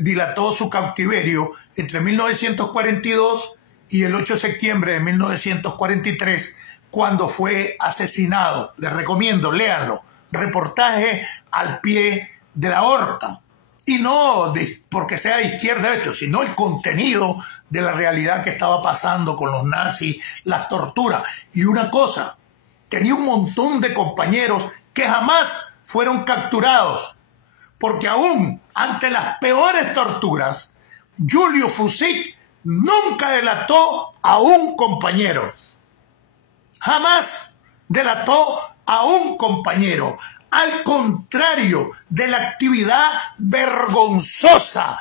dilató su cautiverio entre 1942 y el 8 de septiembre de 1943, cuando fue asesinado. Les recomiendo, léanlo. Reportaje al pie de la horca. Y no porque sea de izquierda, de hecho, sino el contenido de la realidad que estaba pasando con los nazis, las torturas. Y una cosa, tenía un montón de compañeros que jamás fueron capturados, porque aún ante las peores torturas, Julius Fusik nunca delató a un compañero. Jamás delató a un compañero. Al contrario de la actividad vergonzosa,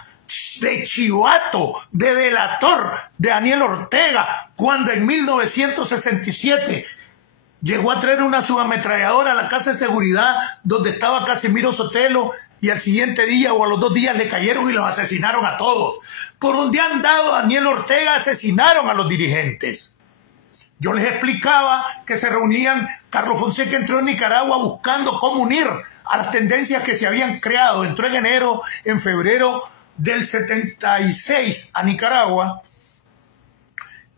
de chivato, de delator de Daniel Ortega, cuando en 1967 llegó a traer una subametralladora a la casa de seguridad donde estaba Casimiro Sotelo y al siguiente día o a los 2 días le cayeron y los asesinaron a todos. Por donde han dado Daniel Ortega asesinaron a los dirigentes. Yo les explicaba que se reunían, Carlos Fonseca entró en Nicaragua buscando cómo unir a las tendencias que se habían creado. Entró en febrero del 76 a Nicaragua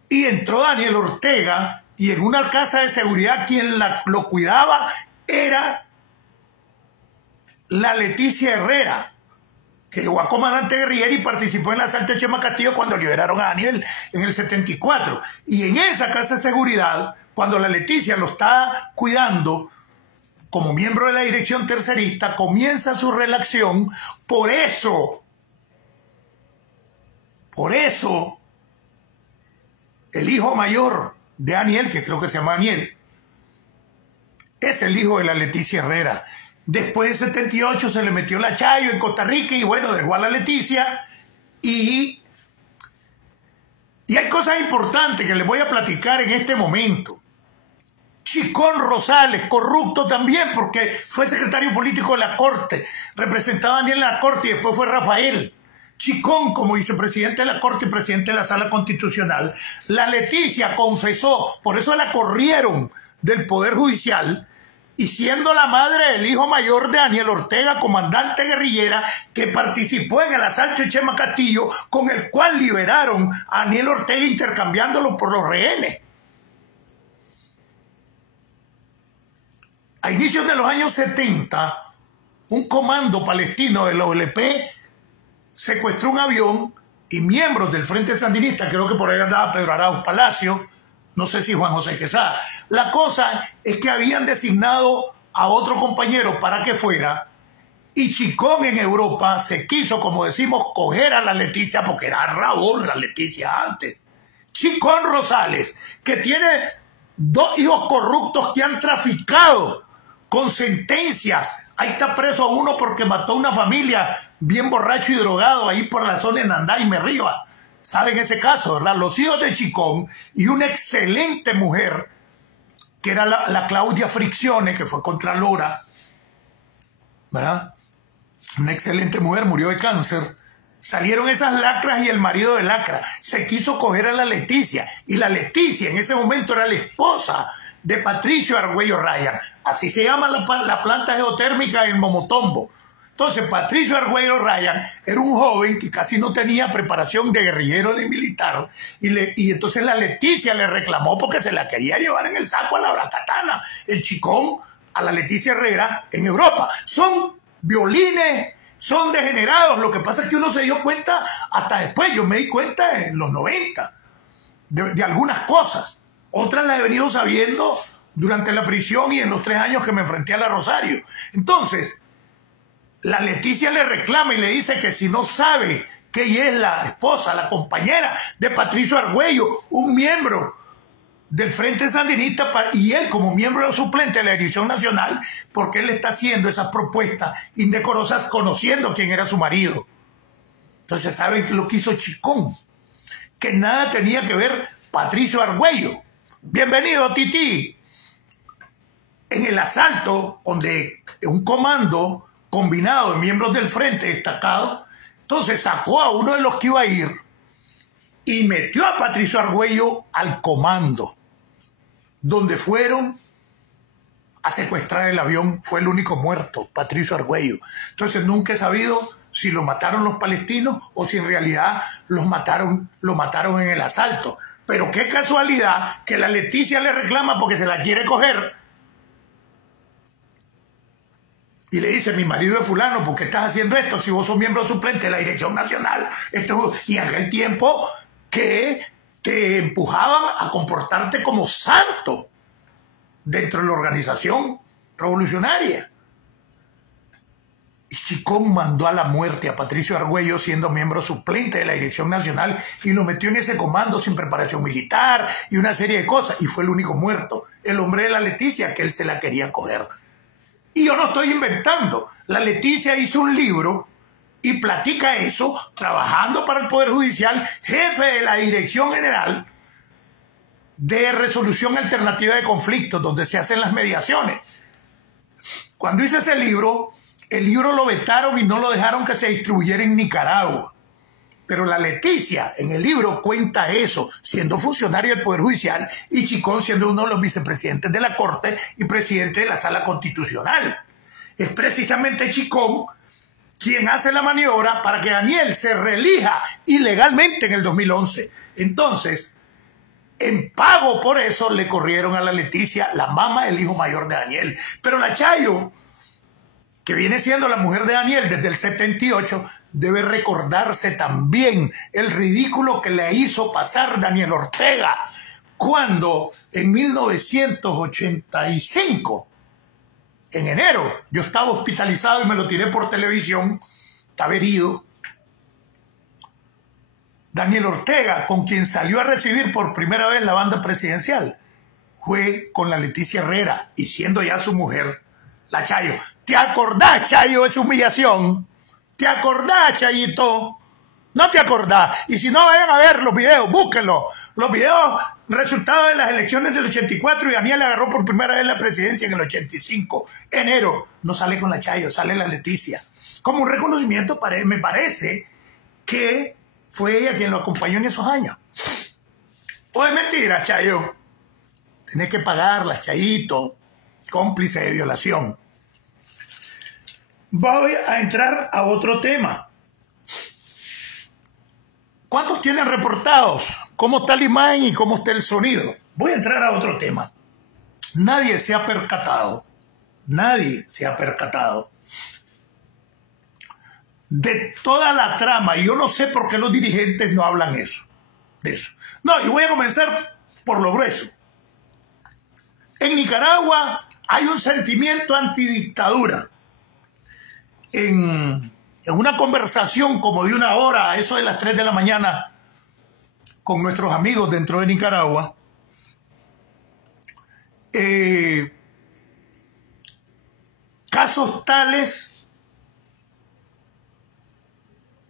y entró Daniel Ortega y en una casa de seguridad quien lo cuidaba era la Leticia Herrera, que llegó a comandante guerrillero y participó en el asalto de Chema Castillo cuando liberaron a Daniel en el 74. Y en esa casa de seguridad, cuando la Leticia lo está cuidando como miembro de la dirección tercerista, comienza su relación. Por eso, el hijo mayor de Daniel, que creo que se llama Daniel, es el hijo de la Leticia Herrera. Después de 78 se le metió la Chayo en Costa Rica y bueno, dejó a la Leticia. Y hay cosas importantes que les voy a platicar en este momento. Chicón Rosales, corrupto también porque fue secretario político de la Corte, representaba a Daniel en la Corte y después fue Rafael. Chicón como vicepresidente de la Corte y presidente de la Sala Constitucional. La Leticia confesó, por eso la corrieron del Poder Judicial, y siendo la madre del hijo mayor de Daniel Ortega, comandante guerrillera, que participó en el asalto de Chema Castillo, con el cual liberaron a Daniel Ortega intercambiándolo por los rehenes. A inicios de los años 70, un comando palestino de la OLP secuestró un avión y miembros del Frente Sandinista, creo que por ahí andaba Pedro Arauz Palacio, no sé si Juan José Quesada. La cosa es que habían designado a otro compañero para que fuera y Chicón en Europa se quiso, como decimos, coger a la Leticia porque era Raúl la Leticia antes. Chicón Rosales, que tiene 2 hijos corruptos que han traficado con sentencias. Ahí está preso uno porque mató a una familia bien borracho y drogado ahí por la zona de Nandaime Rivas. ¿Saben ese caso, verdad? Los hijos de Chicón y una excelente mujer, que era la Claudia Friccione, que fue contralora, ¿verdad? Una excelente mujer, murió de cáncer. Salieron esas lacras y el marido de lacra se quiso coger a la Leticia. Y la Leticia en ese momento era la esposa de Patricio Argüello Ryan. Así se llama la planta geotérmica en Momotombo. Entonces, Patricio Argüello Ryan era un joven que casi no tenía preparación de guerrillero ni militar. Y entonces la Leticia le reclamó porque se la quería llevar en el saco a la Bracatana, el Chicón, a la Leticia Herrera en Europa. Son violines, son degenerados. Lo que pasa es que uno se dio cuenta hasta después. Yo me di cuenta en los 90 de algunas cosas. Otras las he venido sabiendo durante la prisión y en los 3 años que me enfrenté a la Rosario. Entonces, la Leticia le reclama y le dice que si no sabe que ella es la esposa, la compañera de Patricio Argüello, un miembro del Frente Sandinista, y él como miembro suplente de la Dirección Nacional, porque él está haciendo esas propuestas indecorosas conociendo quién era su marido. Entonces saben que lo que hizo Chicón, que nada tenía que ver Patricio Argüello. Bienvenido, Titi. En el asalto, donde un comando combinado de miembros del Frente destacado, entonces sacó a uno de los que iba a ir y metió a Patricio Argüello al comando, donde fueron a secuestrar el avión. Fue el único muerto, Patricio Argüello. Entonces nunca he sabido si lo mataron los palestinos o si en realidad lo mataron en el asalto. Pero qué casualidad que la Leticia le reclama porque se la quiere coger. Y le dice, mi marido es fulano, ¿por qué estás haciendo esto? Si vos sos miembro suplente de la Dirección Nacional. Y en aquel tiempo que te empujaban a comportarte como santo dentro de la organización revolucionaria. Y Chicón mandó a la muerte a Patricio Argüello siendo miembro suplente de la Dirección Nacional y lo metió en ese comando sin preparación militar y una serie de cosas. Y fue el único muerto, el hombre de la Leticia, que él se la quería coger. Y yo no estoy inventando. La Leticia hizo un libro y platica eso, trabajando para el Poder Judicial, jefe de la Dirección General, de resolución alternativa de conflictos, donde se hacen las mediaciones. Cuando hice ese libro, el libro lo vetaron y no lo dejaron que se distribuyera en Nicaragua. Pero la Leticia en el libro cuenta eso, siendo funcionario del Poder Judicial y Chicón siendo uno de los vicepresidentes de la Corte y presidente de la Sala Constitucional. Es precisamente Chicón quien hace la maniobra para que Daniel se reelija ilegalmente en el 2011. Entonces, en pago por eso le corrieron a la Leticia, la mamá del hijo mayor de Daniel. Pero la Chayo, que viene siendo la mujer de Daniel desde el 78, debe recordarse también el ridículo que le hizo pasar Daniel Ortega cuando en 1985, en enero, yo estaba hospitalizado y me lo tiré por televisión, estaba herido. Daniel Ortega, con quien salió a recibir por primera vez la banda presidencial, fue con la Leticia Herrera y siendo ya su mujer, la Chayo. ¿Te acordás, Chayo, esa humillación? ¿Te acordás, Chayito? No te acordás. Y si no, vayan a ver los videos, búsquenlos. Los videos, resultados de las elecciones del 84 y Daniel agarró por primera vez la presidencia en el 85. Enero, no sale con la Chayo, sale la Leticia. Como un reconocimiento, me parece que fue ella quien lo acompañó en esos años. ¿O es mentira, Chayo? Tenés que pagarla, Chayito, cómplice de violación. Voy a entrar a otro tema. ¿Cuántos tienen reportados? ¿Cómo está la imagen y cómo está el sonido? Voy a entrar a otro tema. Nadie se ha percatado de toda la trama. Y yo no sé por qué los dirigentes no hablan de eso. No, y voy a comenzar por lo grueso. En Nicaragua hay un sentimiento antidictadura. En una conversación como de una hora, a eso de las 3 de la mañana, con nuestros amigos dentro de Nicaragua, casos tales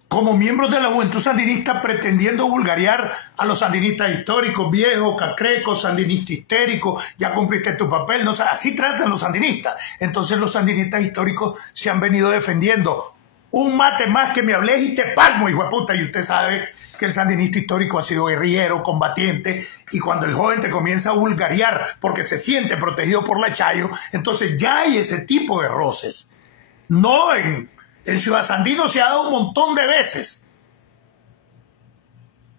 como miembros de la juventud sandinista pretendiendo vulgarear a los sandinistas históricos, viejos, cacrecos, sandinistas histéricos, ya cumpliste tu papel, no sé, así tratan los sandinistas. Entonces los sandinistas históricos se han venido defendiendo. Un mate más que me hables y te palmo, hijo de puta. Y usted sabe que el sandinista histórico ha sido guerrillero, combatiente, y cuando el joven te comienza a vulgarear porque se siente protegido por la Chayo, entonces ya hay ese tipo de roces. No en Ciudad Sandino se ha dado un montón de veces.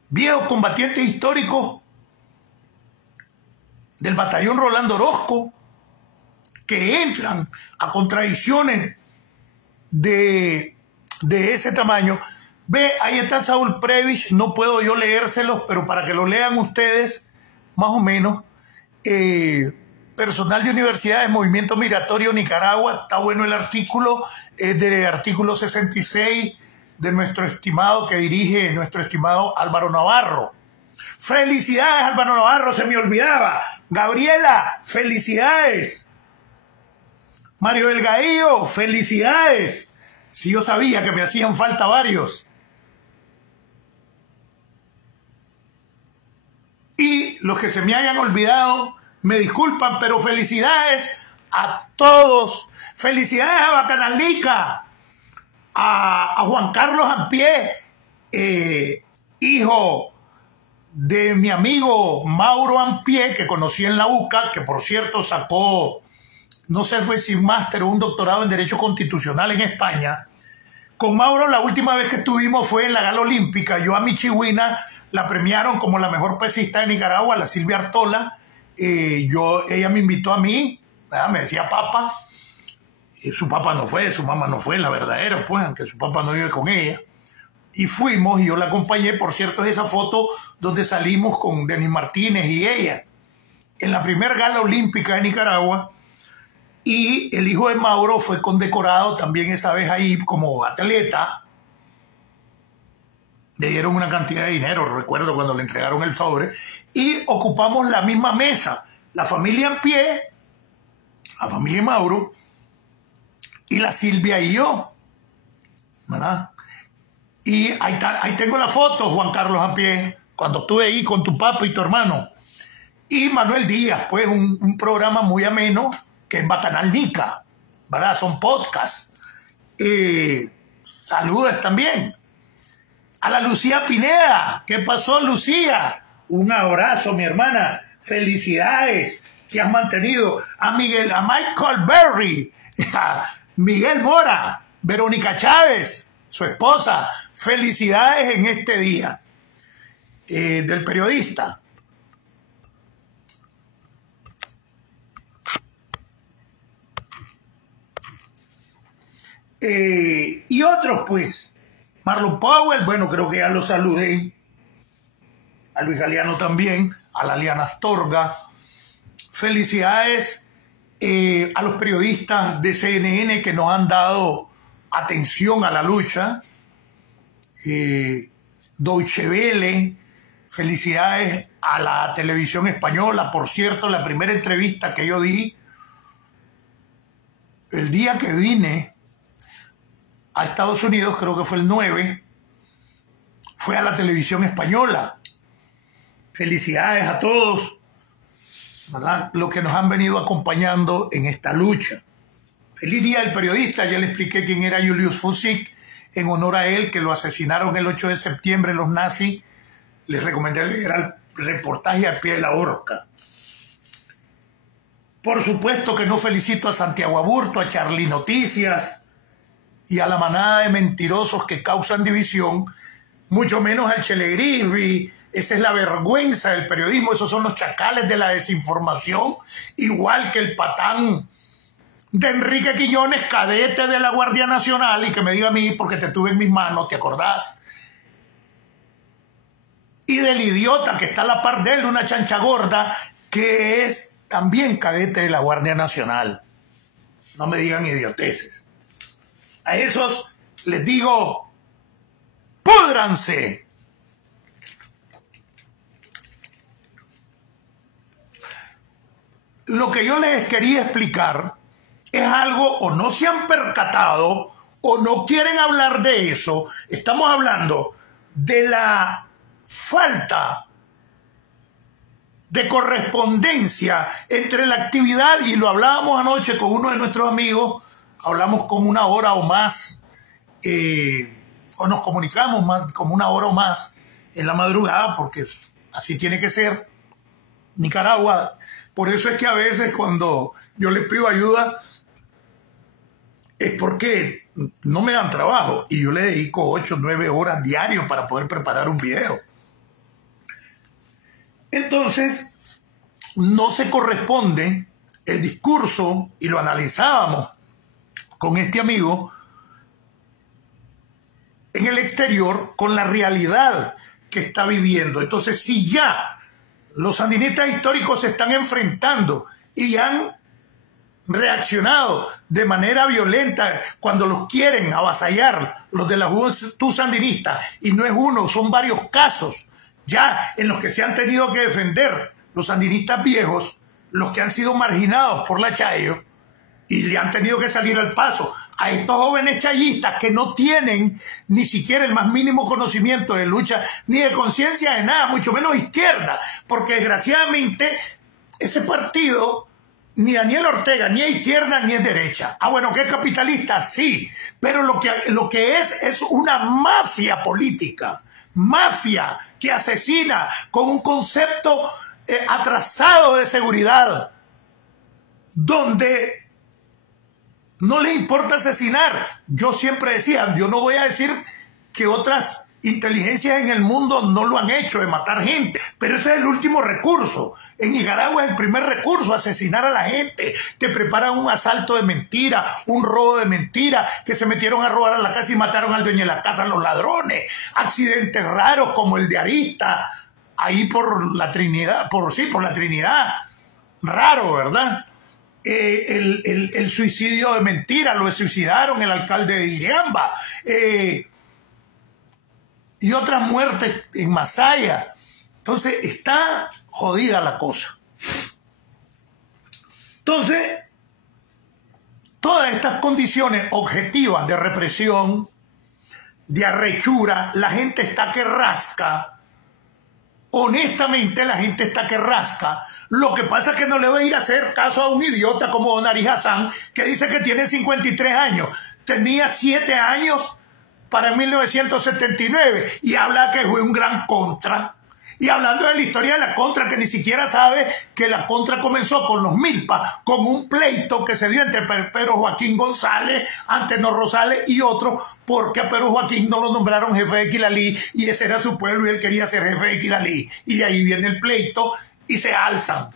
Viejos combatientes históricos del batallón Rolando Orozco que entran a contradicciones de ese tamaño. Ve, ahí está Saúl Previch, no puedo yo leérselos, pero para que lo lean ustedes, más o menos. Personal de Universidades, Movimiento Migratorio Nicaragua, está bueno el artículo, es del artículo 66 de nuestro estimado, que dirige nuestro estimado Álvaro Navarro. Felicidades, Álvaro Navarro, se me olvidaba. Gabriela, felicidades. Mario Delgadillo, felicidades. Si yo sabía que me hacían falta varios. Y los que se me hayan olvidado, me disculpan, pero felicidades a todos. Felicidades a Bacanalica, a Juan Carlos Ampié, hijo de mi amigo Mauro Ampié, que conocí en la UCA, que por cierto sacó, no sé fue si máster o un doctorado en Derecho Constitucional en España. Con Mauro la última vez que estuvimos fue en la Gala Olímpica. Yo a mi chihuina la premiaron como la mejor pesista de Nicaragua, la Silvia Artola. Ella me invitó a mí, ¿verdad? Me decía papa. Su papá no fue, su mamá no fue, la verdadera, pues, aunque su papá no vive con ella. Y fuimos, y yo la acompañé. Por cierto, es esa foto donde salimos con Denis Martínez y ella, en la primera Gala Olímpica de Nicaragua. Y el hijo de Mauro fue condecorado también esa vez ahí como atleta. Le dieron una cantidad de dinero, recuerdo cuando le entregaron el sobre. Y ocupamos la misma mesa, la familia en pie, la familia Mauro, y la Silvia y yo, ¿verdad? Y ahí tengo la foto, Juan Carlos Ampié, cuando estuve ahí con tu papá y tu hermano. Y Manuel Díaz, pues un programa muy ameno, que es Bacanal Nica, ¿verdad? Son podcasts. Saludos también. A la Lucía Pineda. ¿Qué pasó, Lucía? Un abrazo, mi hermana. Felicidades que has mantenido. A Michael Berry, a Miguel Mora, Verónica Chávez, su esposa. Felicidades en este día del periodista. Y otros, pues, Marlon Powell, bueno, creo que ya lo saludé, a Luis Galeano también, a la Liana Astorga. Felicidades a los periodistas de CNN que nos han dado atención a la lucha. Deutsche Welle, felicidades a la televisión española. Por cierto, la primera entrevista que yo di, el día que vine a Estados Unidos, creo que fue el 9, fue a la televisión española. Felicidades a todos, ¿verdad?, los que nos han venido acompañando en esta lucha. Feliz Día del Periodista. Ya le expliqué quién era Julius Fučík, en honor a él, que lo asesinaron el 8 de septiembre los nazis. Les recomendé leer el reportaje al pie de la horca. Por supuesto que no felicito a Santiago Aburto, a Charlie Noticias y a la manada de mentirosos que causan división, mucho menos al Chele Grisby. Esa es la vergüenza del periodismo. Esos son los chacales de la desinformación, igual que el patán de Enrique Quiñones, cadete de la Guardia Nacional, y que me diga a mí, porque te tuve en mis manos, ¿te acordás? Y del idiota que está a la par de él, una chancha gorda, que es también cadete de la Guardia Nacional. No me digan idioteces. A esos les digo, ¡púdranse! Lo que yo les quería explicar es algo, o no se han percatado, o no quieren hablar de eso. Estamos hablando de la falta de correspondencia entre la actividad, y lo hablábamos anoche con uno de nuestros amigos. Hablamos como una hora o más, o nos comunicamos más, como una hora o más en la madrugada, porque así tiene que ser. Nicaragua, por eso es que a veces cuando yo les pido ayuda es porque no me dan trabajo y yo le dedico 8 o 9 horas diarios para poder preparar un video. Entonces, no se corresponde el discurso, y lo analizábamos con este amigo, en el exterior, con la realidad que está viviendo. Entonces, si ya los sandinistas históricos se están enfrentando y han reaccionado de manera violenta cuando los quieren avasallar, los de la juventud sandinista, y no es uno, son varios casos ya en los que se han tenido que defender los sandinistas viejos, los que han sido marginados por la Chayo, y le han tenido que salir al paso a estos jóvenes chayistas que no tienen ni siquiera el más mínimo conocimiento de lucha, ni de conciencia de nada, mucho menos izquierda, porque desgraciadamente ese partido, ni Daniel Ortega, ni es izquierda ni es derecha. Ah, bueno, que es capitalista, sí, pero lo que es una mafia política, mafia que asesina con un concepto atrasado de seguridad, donde no les importa asesinar. Yo siempre decía, yo no voy a decir que otras inteligencias en el mundo no lo han hecho, de matar gente, pero ese es el último recurso. En Nicaragua es el primer recurso, asesinar a la gente. Te preparan un asalto de mentira, un robo de mentira, que se metieron a robar a la casa y mataron al dueño de la casa, los ladrones. Accidentes raros como el de Arista, ahí por la Trinidad, por la Trinidad. Raro, ¿verdad? El suicidio de mentira, lo suicidaron el alcalde de Iriamba, y otras muertes en Masaya. Entonces está jodida la cosa. Entonces, todas estas condiciones objetivas de represión, de arrechura, la gente está que rasca. Honestamente, la gente está que rasca, Lo que pasa es que no le voy a ir a hacer caso a un idiota como don Ari Hassan, que dice que tiene 53 años. Tenía 7 años para 1979 y habla que fue un gran contra. Y hablando de la historia de la contra, que ni siquiera sabe que la contra comenzó con los Milpa, con un pleito que se dio entre Pedro Joaquín González, Antenor Rosales y otros, porque a Pedro Joaquín no lo nombraron jefe de Quilalí y ese era su pueblo y él quería ser jefe de Quilalí. Y de ahí viene el pleito y se alzan.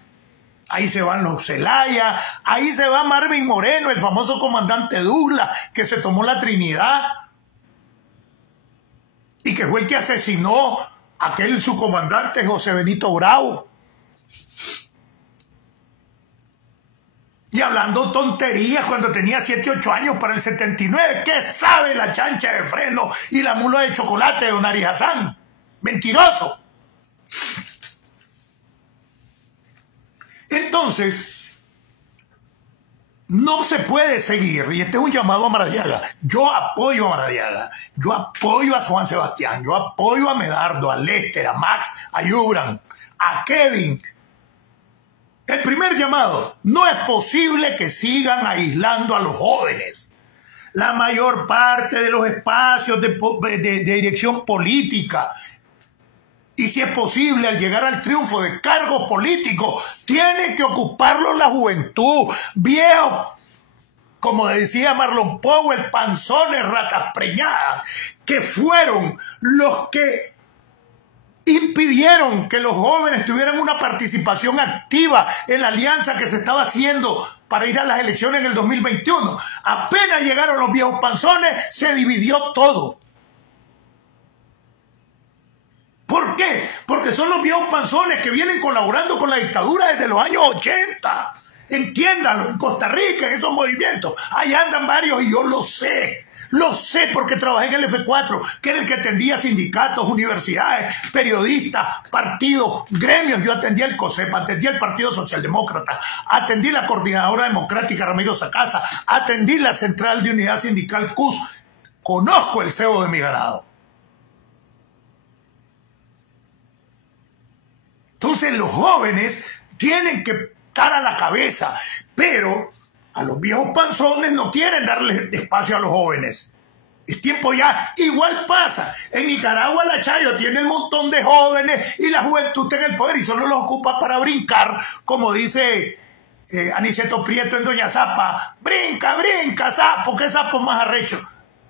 Ahí se van los Zelaya, ahí se va Marvin Moreno, el famoso comandante Douglas, que se tomó la Trinidad y que fue el que asesinó aquel su comandante José Benito Bravo. Y hablando tonterías cuando tenía 7, 8 años para el 79. ¿Qué sabe la chancha de freno y la mula de chocolate de don Ari Hassan? Mentiroso. Entonces, no se puede seguir, y este es un llamado a Maradiaga. Yo apoyo a Maradiaga, yo apoyo a Juan Sebastián, yo apoyo a Medardo, a Lester, a Max, a Yubran, a Kevin. El primer llamado: no es posible que sigan aislando a los jóvenes. La mayor parte de los espacios de dirección política, y si es posible, al llegar al triunfo de cargos políticos, tiene que ocuparlo la juventud. Viejos, como decía Marlon Powell, panzones, ratas preñadas, que fueron los que impidieron que los jóvenes tuvieran una participación activa en la alianza que se estaba haciendo para ir a las elecciones en el 2021. Apenas llegaron los viejos panzones, se dividió todo. ¿Por qué? Porque son los viejos panzones que vienen colaborando con la dictadura desde los años 80. Entiéndanlo, en Costa Rica, en esos movimientos. Ahí andan varios y yo lo sé. Lo sé porque trabajé en el F4, que era el que atendía sindicatos, universidades, periodistas, partidos, gremios. Yo atendía el COSEP, atendía el Partido Socialdemócrata, atendí la Coordinadora Democrática Ramiro Sacasa, atendí la Central de Unidad Sindical CUS. Conozco el cebo de mi ganado. Entonces los jóvenes tienen que estar a la cabeza, pero a los viejos panzones no quieren darle espacio a los jóvenes. Es tiempo ya. Igual pasa. En Nicaragua la Chayo tiene un montón de jóvenes y la juventud está en el poder y solo los ocupa para brincar, como dice Aniceto Prieto en Doña Zapa. Brinca, brinca, sapo, qué sapo más arrecho.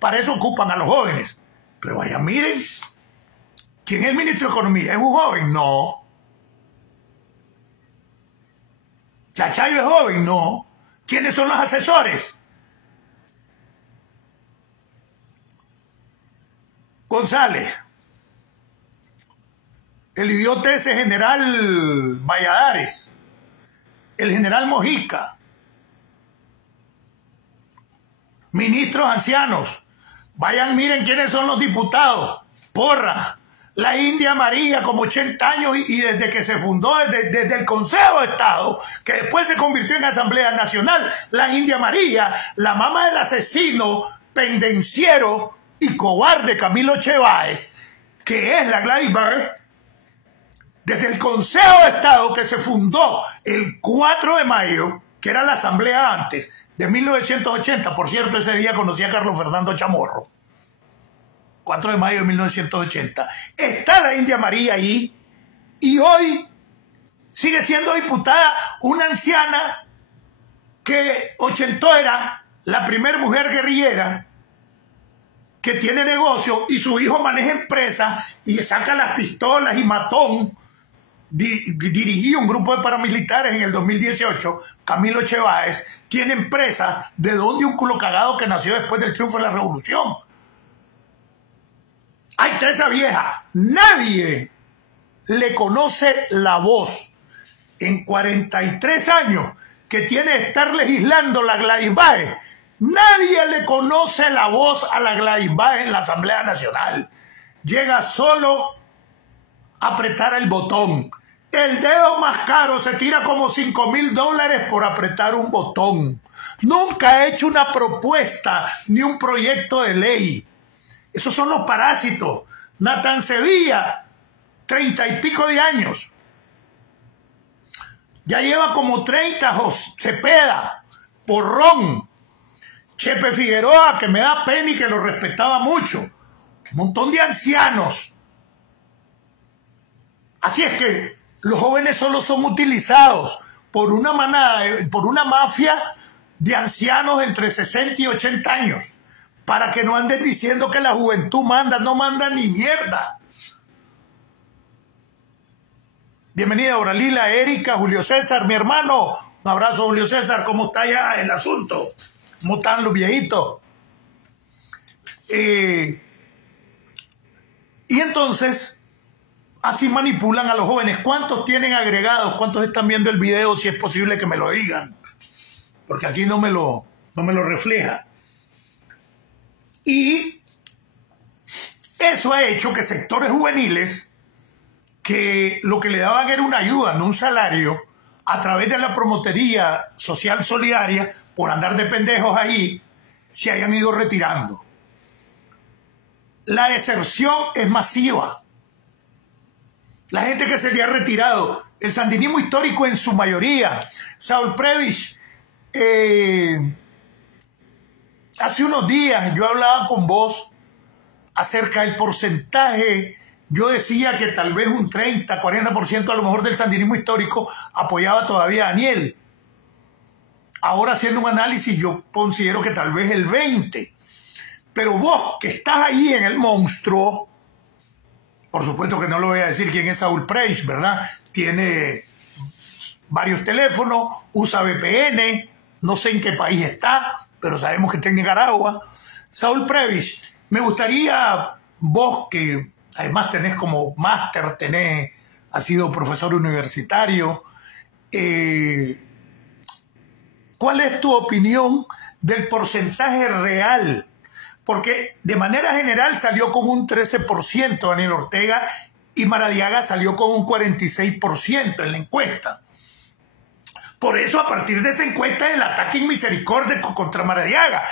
Para eso ocupan a los jóvenes. Pero vaya, miren, ¿quién es el ministro de Economía? ¿Es un joven? No. ¿La Chayo es joven? No. ¿Quiénes son los asesores? González, el idiota ese general Valladares, el general Mojica, ministros ancianos. Vayan, miren quiénes son los diputados. Porra, la India María, como 80 años y desde que se fundó, desde el Consejo de Estado, que después se convirtió en Asamblea Nacional, la India María, la mamá del asesino, pendenciero y cobarde Camilo Cheváez, que es la Gladys Baer, desde el Consejo de Estado que se fundó el 4 de mayo, que era la Asamblea antes, de 1980, por cierto, ese día conocí a Carlos Fernando Chamorro, 4 de mayo de 1980, está la India María ahí, y hoy sigue siendo diputada una anciana que ochentera, la primera mujer guerrillera, que tiene negocio y su hijo maneja empresas y saca las pistolas y matón. Dirigí un grupo de paramilitares en el 2018, Camilo Cheváez, tiene empresas de donde un culo cagado que nació después del triunfo de la revolución. Ahí está esa vieja. Nadie le conoce la voz. En 43 años que tiene de estar legislando la Gladys Baer, nadie le conoce la voz a la Gladys Baer en la Asamblea Nacional. Llega solo a apretar el botón. El dedo más caro se tira como $5,000 por apretar un botón. Nunca ha hecho una propuesta ni un proyecto de ley. Esos son los parásitos. Nathan Sevilla, 30 y pico de años. Ya lleva como 30, Cepeda, Porrón, Chepe Figueroa, que me da pena y que lo respetaba mucho. Un montón de ancianos. Así es que los jóvenes solo son utilizados por una manada, por una mafia de ancianos entre 60 y 80 años, para que no anden diciendo que la juventud manda. No manda ni mierda. Bienvenida Auralila, Erika, Julio César, mi hermano. Un abrazo, Julio César. ¿Cómo está ya el asunto? ¿Cómo están los viejitos? Y entonces, así manipulan a los jóvenes. ¿Cuántos tienen agregados? ¿Cuántos están viendo el video? Si es posible que me lo digan, porque aquí no me lo refleja. Y eso ha hecho que sectores juveniles, que lo que le daban era una ayuda, no un salario, a través de la promotoría social solidaria, por andar de pendejos ahí, se hayan ido retirando. La deserción es masiva. La gente que se le ha retirado, el sandinismo histórico en su mayoría. Saúl Prebisch, hace unos días yo hablaba con vos acerca del porcentaje. Yo decía que tal vez un 30, 40% a lo mejor del sandinismo histórico apoyaba todavía a Daniel. Ahora, haciendo un análisis, yo considero que tal vez el 20%. Pero vos, que estás ahí en el monstruo, por supuesto que no lo voy a decir quién es Saúl Prebisch, ¿verdad? Tiene varios teléfonos, usa VPN, no sé en qué país está, pero sabemos que está en Nicaragua. Saúl Prebisch, me gustaría, vos que además tenés como máster, has sido profesor universitario, ¿cuál es tu opinión del porcentaje real? Porque de manera general salió con un 13% Daniel Ortega y Maradiaga salió con un 46% en la encuesta. Por eso, a partir de esa encuesta, el ataque en misericordia contra Maradiaga.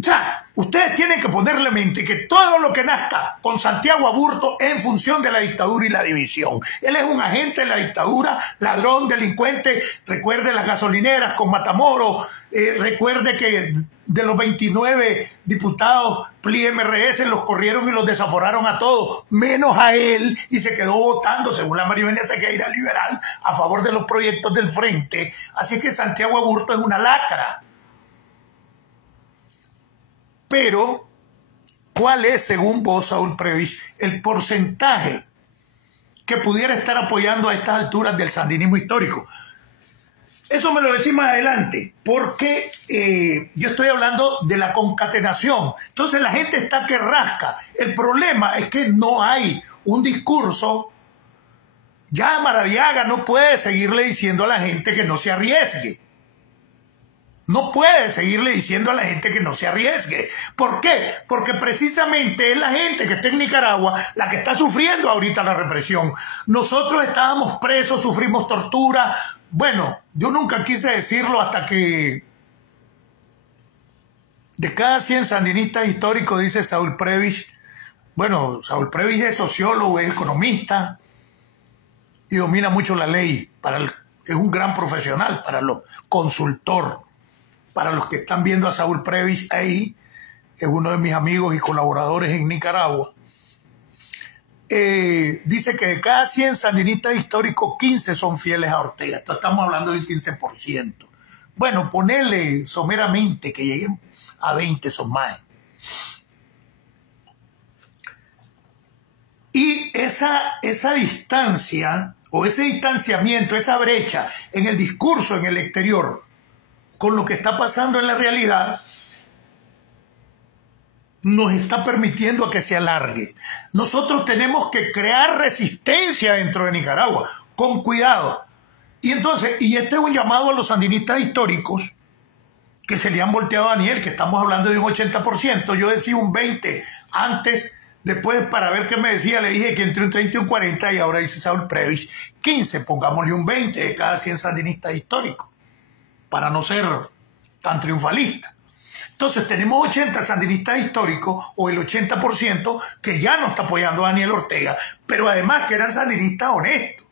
O sea, ustedes tienen que ponerle mente que todo lo que nazca con Santiago Aburto es en función de la dictadura y la división. Él es un agente de la dictadura, ladrón, delincuente. Recuerde las gasolineras con Matamoros. Recuerde que de los 29 diputados PLI-MRS los corrieron y los desaforaron a todos, menos a él, y se quedó votando, según la Maribenia Sequeira, liberal, a favor de los proyectos del Frente. Así que Santiago Aburto es una lacra. Pero, ¿cuál es, según vos, Saúl Prebisch, el porcentaje que pudiera estar apoyando a estas alturas del sandinismo histórico? Eso me lo decís más adelante, porque yo estoy hablando de la concatenación. Entonces la gente está que rasca. El problema es que no hay un discurso. Ya Maradiaga no puede seguirle diciendo a la gente que no se arriesgue. No puede seguirle diciendo a la gente que no se arriesgue. ¿Por qué? Porque precisamente es la gente que está en Nicaragua la que está sufriendo ahorita la represión. Nosotros estábamos presos, sufrimos tortura. Bueno, yo nunca quise decirlo hasta que de cada 100 sandinistas históricos, dice Saúl Prebisch. Bueno, Saúl Prebisch es sociólogo, es economista y domina mucho la ley. Es un gran profesional, consultor. Para los que están viendo a Saúl Prebisch ahí, es uno de mis amigos y colaboradores en Nicaragua. Dice que de cada 100 sandinistas históricos, 15 son fieles a Ortega. Estamos hablando del 15%. Bueno, ponele someramente que lleguen a 20, son más. Y esa distancia o ese distanciamiento, esa brecha en el discurso en el exterior con lo que está pasando en la realidad, nos está permitiendo a que se alargue. Nosotros tenemos que crear resistencia dentro de Nicaragua, con cuidado. Y entonces, este es un llamado a los sandinistas históricos que se le han volteado a Daniel, que estamos hablando de un 80%. Yo decía un 20% antes, después para ver qué me decía, le dije que entre un 30 y un 40%, y ahora dice Saúl Prebisch 15%, pongámosle un 20% de cada 100 sandinistas históricos, para no ser tan triunfalista. Entonces tenemos 80 sandinistas históricos, o el 80%, que ya no está apoyando a Daniel Ortega, pero además que eran sandinistas honestos.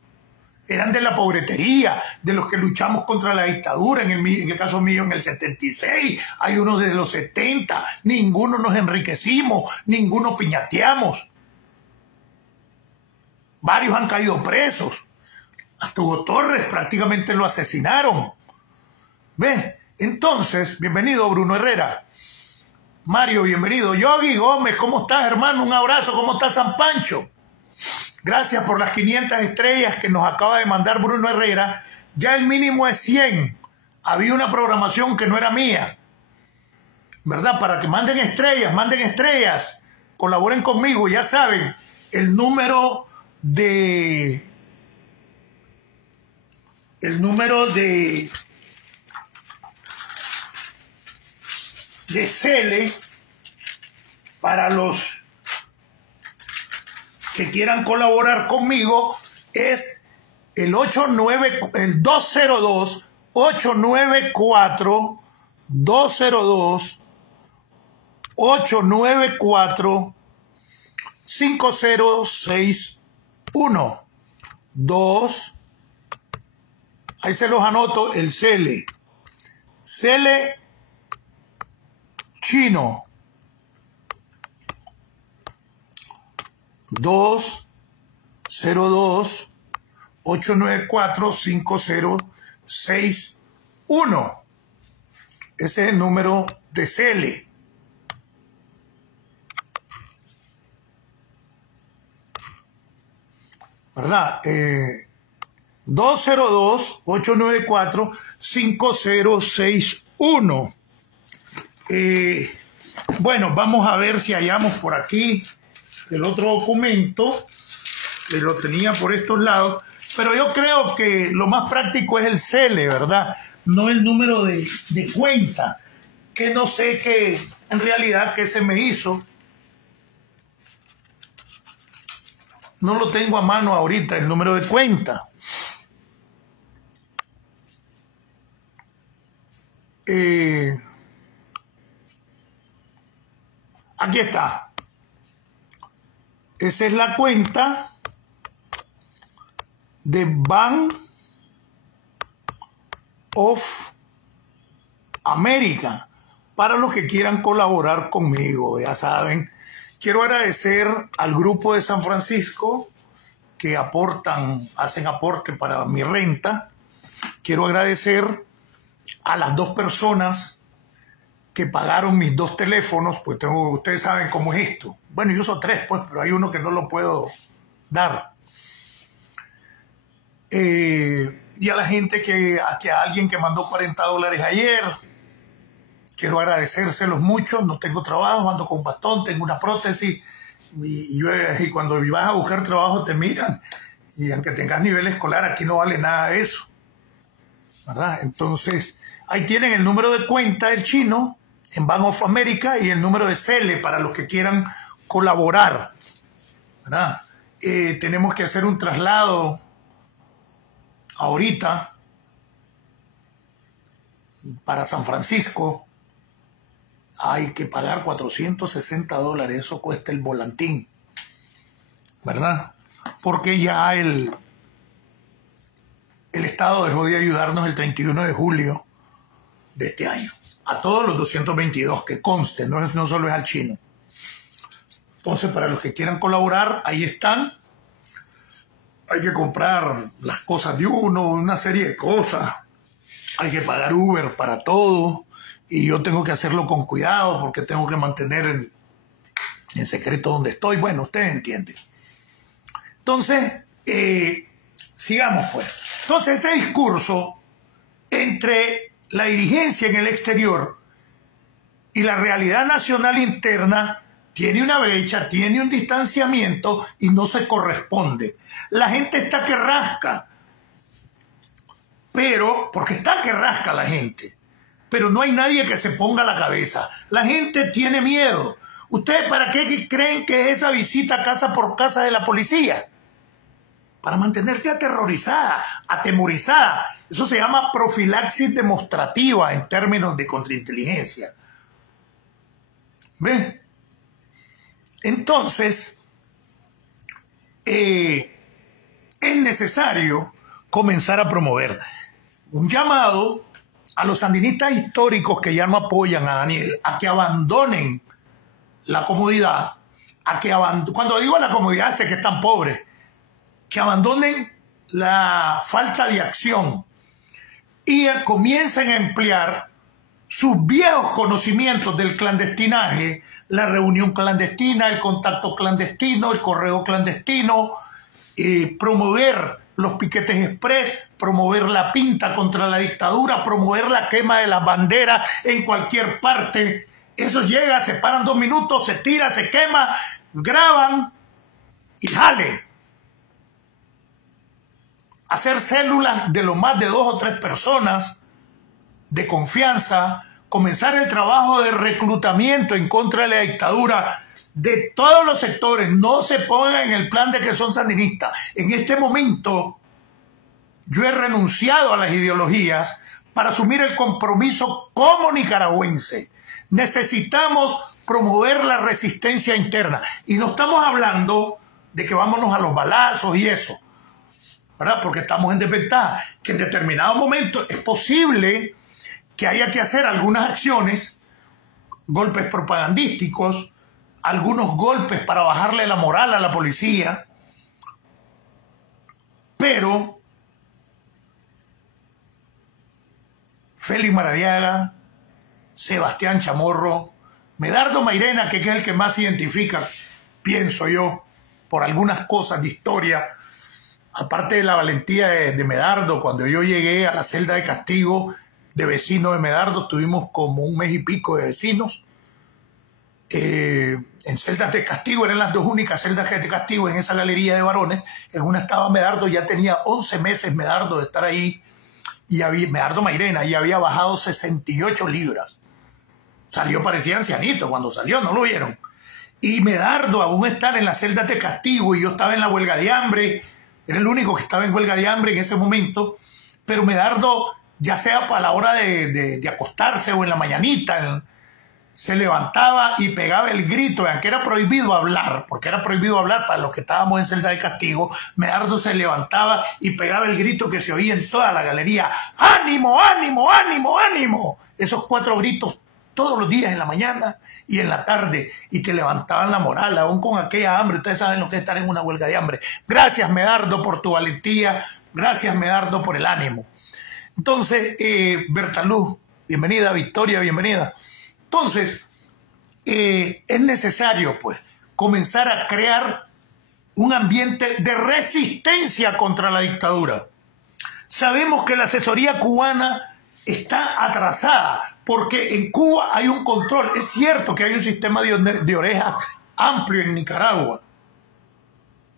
eran de la pobretería, de los que luchamos contra la dictadura, en el caso mío en el 76, hay unos de los 70, ninguno nos enriquecimos, ninguno piñateamos. Varios han caído presos. Hasta Hugo Torres prácticamente lo asesinaron. ¿Ves? Entonces, bienvenido Bruno Herrera. Mario, bienvenido. Yogi Gómez, ¿cómo estás, hermano? Un abrazo. ¿Cómo está San Pancho? Gracias por las 500 estrellas que nos acaba de mandar Bruno Herrera. Ya el mínimo es 100. Había una programación que no era mía, ¿verdad? Para que manden estrellas. Colaboren conmigo, ya saben, el número de Cele para los que quieran colaborar conmigo es el 202 894 202 894 5061 2. Ahí se los anoto, el Cele chino 202 894 5061. Ese es el número de Cele. ¿Verdad? 202 894 5061. Bueno, vamos a ver si hallamos por aquí el otro documento, que lo tenía por estos lados, pero yo creo que lo más práctico es el Cele, ¿verdad? No el número de cuenta, que no sé qué, en realidad, qué se me hizo. No lo tengo a mano ahorita, el número de cuenta. Aquí está. Esa es la cuenta de Bank of America para los que quieran colaborar conmigo. Ya saben, quiero agradecer al grupo de San Francisco que hacen aporte para mi renta. Quiero agradecer a las 2 personas que pagaron mis 2 teléfonos, pues ustedes saben cómo es esto. Bueno, yo uso 3, pues, pero hay uno que no lo puedo dar. Y a la gente a alguien que mandó $40 ayer, quiero agradecérselos mucho. No tengo trabajo, ando con bastón, tengo una prótesis, y cuando vas a buscar trabajo te miran, y aunque tengas nivel escolar, aquí no vale nada de eso, ¿verdad? Entonces, ahí tienen el número de cuenta del chino en Bank of America y el número de Cele para los que quieran colaborar, ¿verdad? Tenemos que hacer un traslado ahorita para San Francisco. Hay que pagar $460, eso cuesta el volantín, ¿verdad? Porque ya el Estado dejó de ayudarnos el 31 de julio de este año. A todos los 222, que conste, no solo es al chino. Entonces, para los que quieran colaborar, ahí están. Hay que comprar las cosas de uno, una serie de cosas. Hay que pagar Uber para todo. Y yo tengo que hacerlo con cuidado porque tengo que mantener en secreto donde estoy. Bueno, ustedes entienden. Entonces, sigamos pues. Entonces, ese discurso entre la dirigencia en el exterior y la realidad nacional interna tiene una brecha, tiene un distanciamiento y no se corresponde. La gente está que rasca, porque está que rasca la gente, pero no hay nadie que se ponga la cabeza. La gente tiene miedo. ¿Ustedes para qué creen que es esa visita casa por casa de la policía? Para mantenerte aterrorizada, atemorizada. Eso se llama profilaxis demostrativa en términos de contrainteligencia. ¿Ven? Entonces, es necesario comenzar a promover. Un llamado a los sandinistas históricos que ya no apoyan a Daniel, a que abandonen la comodidad, cuando digo la comodidad sé que están pobres, que abandonen la falta de acción y comiencen a emplear sus viejos conocimientos del clandestinaje, la reunión clandestina, el contacto clandestino, el correo clandestino, promover los piquetes express, promover la pinta contra la dictadura, promover la quema de las banderas en cualquier parte. Eso llega, se paran 2 minutos, se tira, se quema, graban y jale. Hacer células de lo más de 2 o 3 personas de confianza, comenzar el trabajo de reclutamiento en contra de la dictadura de todos los sectores. No se pongan en el plan de que son sandinistas. En este momento yo he renunciado a las ideologías para asumir el compromiso como nicaragüense. Necesitamos promover la resistencia interna y no estamos hablando de que vámonos a los balazos y eso, ¿verdad? Porque estamos en desventaja, que en determinado momento es posible que haya que hacer algunas acciones, golpes propagandísticos, algunos golpes para bajarle la moral a la policía, pero Félix Maradiaga, Sebastián Chamorro, Medardo Mairena, que es el que más se identifica, pienso yo, por algunas cosas de historia, aparte de la valentía de Medardo. Cuando yo llegué a la celda de castigo de vecino de Medardo, estuvimos como 1 mes y pico de vecinos. En celdas de castigo, eran las 2 únicas celdas de castigo en esa galería de varones. En una estaba Medardo, ya tenía 11 meses Medardo de estar ahí, y Medardo Mairena, y había bajado 68 libras. Salió, parecía ancianito cuando salió, ¿no lo vieron? Y Medardo aún estar en las celdas de castigo, y yo estaba en la huelga de hambre, era el único que estaba en huelga de hambre en ese momento, pero Medardo, ya sea para la hora de acostarse o en la mañanita, se levantaba y pegaba el grito, vean que era prohibido hablar, porque era prohibido hablar para los que estábamos en celda de castigo. Medardo se levantaba y pegaba el grito que se oía en toda la galería: ¡ánimo, ánimo, ánimo, ánimo! Esos 4 gritos todos los días, en la mañana y en la tarde, y te levantaban la moral, aún con aquella hambre. Ustedes saben lo que es estar en una huelga de hambre. Gracias, Medardo, por tu valentía, gracias, Medardo, por el ánimo. Entonces, Bertaluz, bienvenida. Victoria, bienvenida. Entonces, es necesario, pues, comenzar a crear un ambiente de resistencia contra la dictadura. Sabemos que la asesoría cubana está atrasada, porque en Cuba hay un control. Es cierto que hay un sistema de orejas amplio en Nicaragua,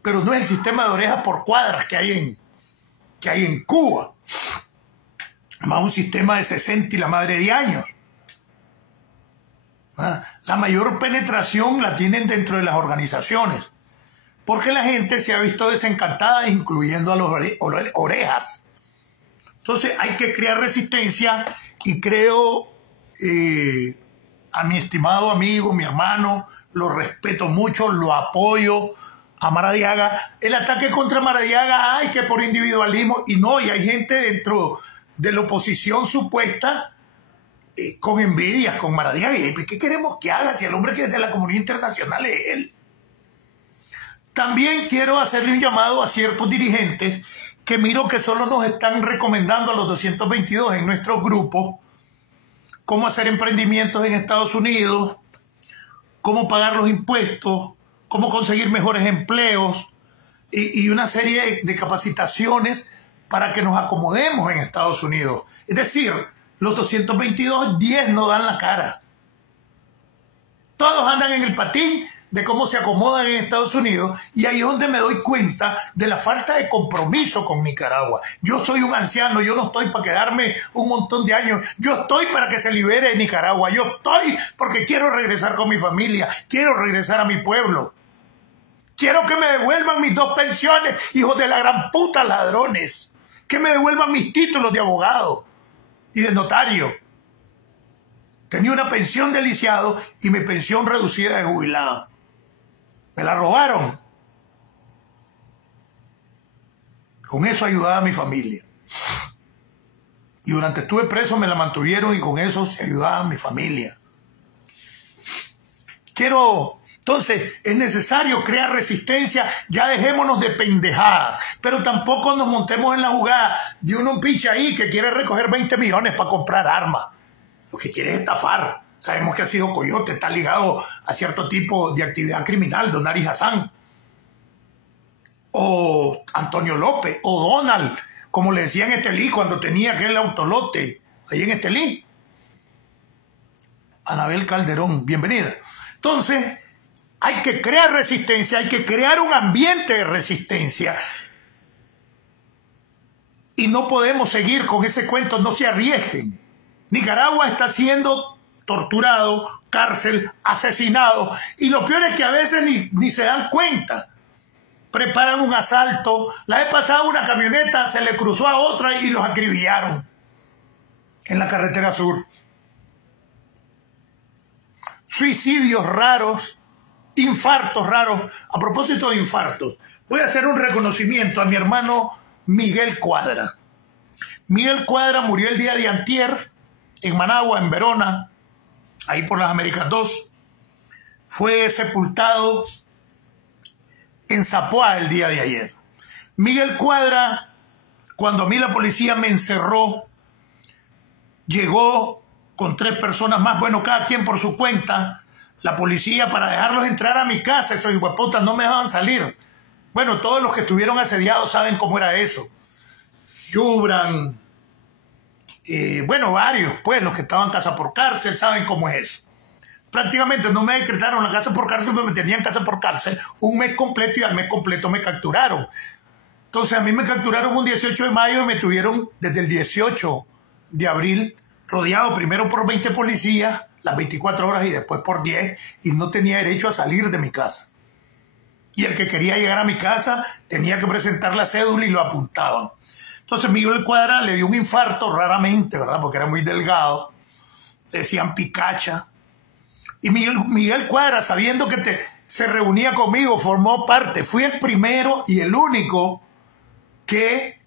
pero no es el sistema de orejas por cuadras que hay en Cuba. Más un sistema de 60 y la madre de años. La mayor penetración la tienen dentro de las organizaciones, porque la gente se ha visto desencantada, incluyendo a los orejas. Entonces hay que crear resistencia, y creo a mi estimado amigo, mi hermano, lo respeto mucho, lo apoyo a Maradiaga. El ataque contra Maradiaga, ay, que por individualismo, y no, y hay gente dentro de la oposición supuesta con envidias con Maradiaga. ¿Y qué queremos que haga si el hombre que es de la comunidad internacional es él? También quiero hacerle un llamado a ciertos dirigentes que miro que solo nos están recomendando a los 222 en nuestros grupos cómo hacer emprendimientos en Estados Unidos, cómo pagar los impuestos, cómo conseguir mejores empleos y una serie de capacitaciones para que nos acomodemos en Estados Unidos. Es decir, los 222, 10 no dan la cara. Todos andan en el patín de cómo se acomodan en Estados Unidos, y ahí es donde me doy cuenta de la falta de compromiso con Nicaragua. Yo soy un anciano, yo no estoy para quedarme un montón de años, yo estoy para que se libere Nicaragua, yo estoy porque quiero regresar con mi familia, quiero regresar a mi pueblo. Quiero que me devuelvan mis 2 pensiones, hijos de la gran puta ladrones, que me devuelvan mis títulos de abogado y de notario. Tenía una pensión de lisiado y mi pensión reducida de jubilado. Me la robaron. Con eso ayudaba a mi familia. Y durante estuve preso me la mantuvieron y con eso se ayudaba a mi familia. Entonces, es necesario crear resistencia, ya dejémonos de pendejadas, pero tampoco nos montemos en la jugada de un pinche ahí que quiere recoger 20 millones para comprar armas. Lo que quiere es estafar. Sabemos que ha sido coyote, está ligado a cierto tipo de actividad criminal, Don Ari Hassan, o Antonio López, o Donald, como le decía en Estelí cuando tenía aquel autolote, ahí en Estelí. Anabel Calderón, bienvenida. Entonces, hay que crear resistencia, hay que crear un ambiente de resistencia. Y no podemos seguir con ese cuento, no se arriesguen. Nicaragua está siendo torturado, cárcel, asesinado. Y lo peor es que a veces ni se dan cuenta. Preparan un asalto. La vez pasada una camioneta se le cruzó a otra y los acribillaron en la carretera sur. Suicidios raros, infartos raros. A propósito de infartos, voy a hacer un reconocimiento a mi hermano Miguel Cuadra. Miguel Cuadra murió el día de antier en Managua, en Verona, ahí por las Américas 2. Fue sepultado en Zapoá el día de ayer. Miguel Cuadra, cuando a mí la policía me encerró, llegó con 3 personas más, bueno, cada quien por su cuenta, la policía para dejarlos entrar a mi casa, esos hijueputas no me dejaban salir. Bueno, todos los que estuvieron asediados saben cómo era eso. Yubran, bueno, varios, pues, los que estaban casa por cárcel, saben cómo es eso. Prácticamente no me decretaron la casa por cárcel, pero me tenían casa por cárcel un mes completo y al mes completo me capturaron. Entonces a mí me capturaron un 18 de mayo y me tuvieron desde el 18 de abril rodeado primero por 20 policías, las 24 horas y después por 10, y no tenía derecho a salir de mi casa. Y el que quería llegar a mi casa tenía que presentar la cédula y lo apuntaban. Entonces Miguel Cuadra le dio un infarto raramente, ¿verdad? Porque era muy delgado. Le decían picacha. Y Miguel Cuadra, sabiendo que se reunía conmigo, formó parte. Fui el primero y el único que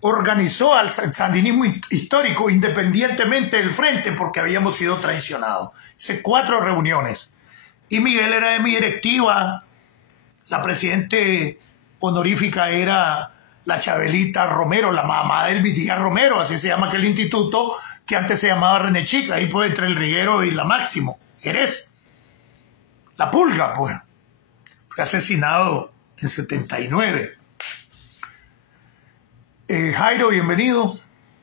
organizó al sandinismo histórico independientemente del frente, porque habíamos sido traicionados. Hice 4 reuniones. Y Miguel era de mi directiva. La presidente honorífica era la Chabelita Romero, la mamá del Vidía Romero, así se llama aquel instituto que antes se llamaba René Chica, ahí pues entre el Riguero y la Máximo. Eres la Pulga, pues. Fue asesinado en 79. Jairo, bienvenido.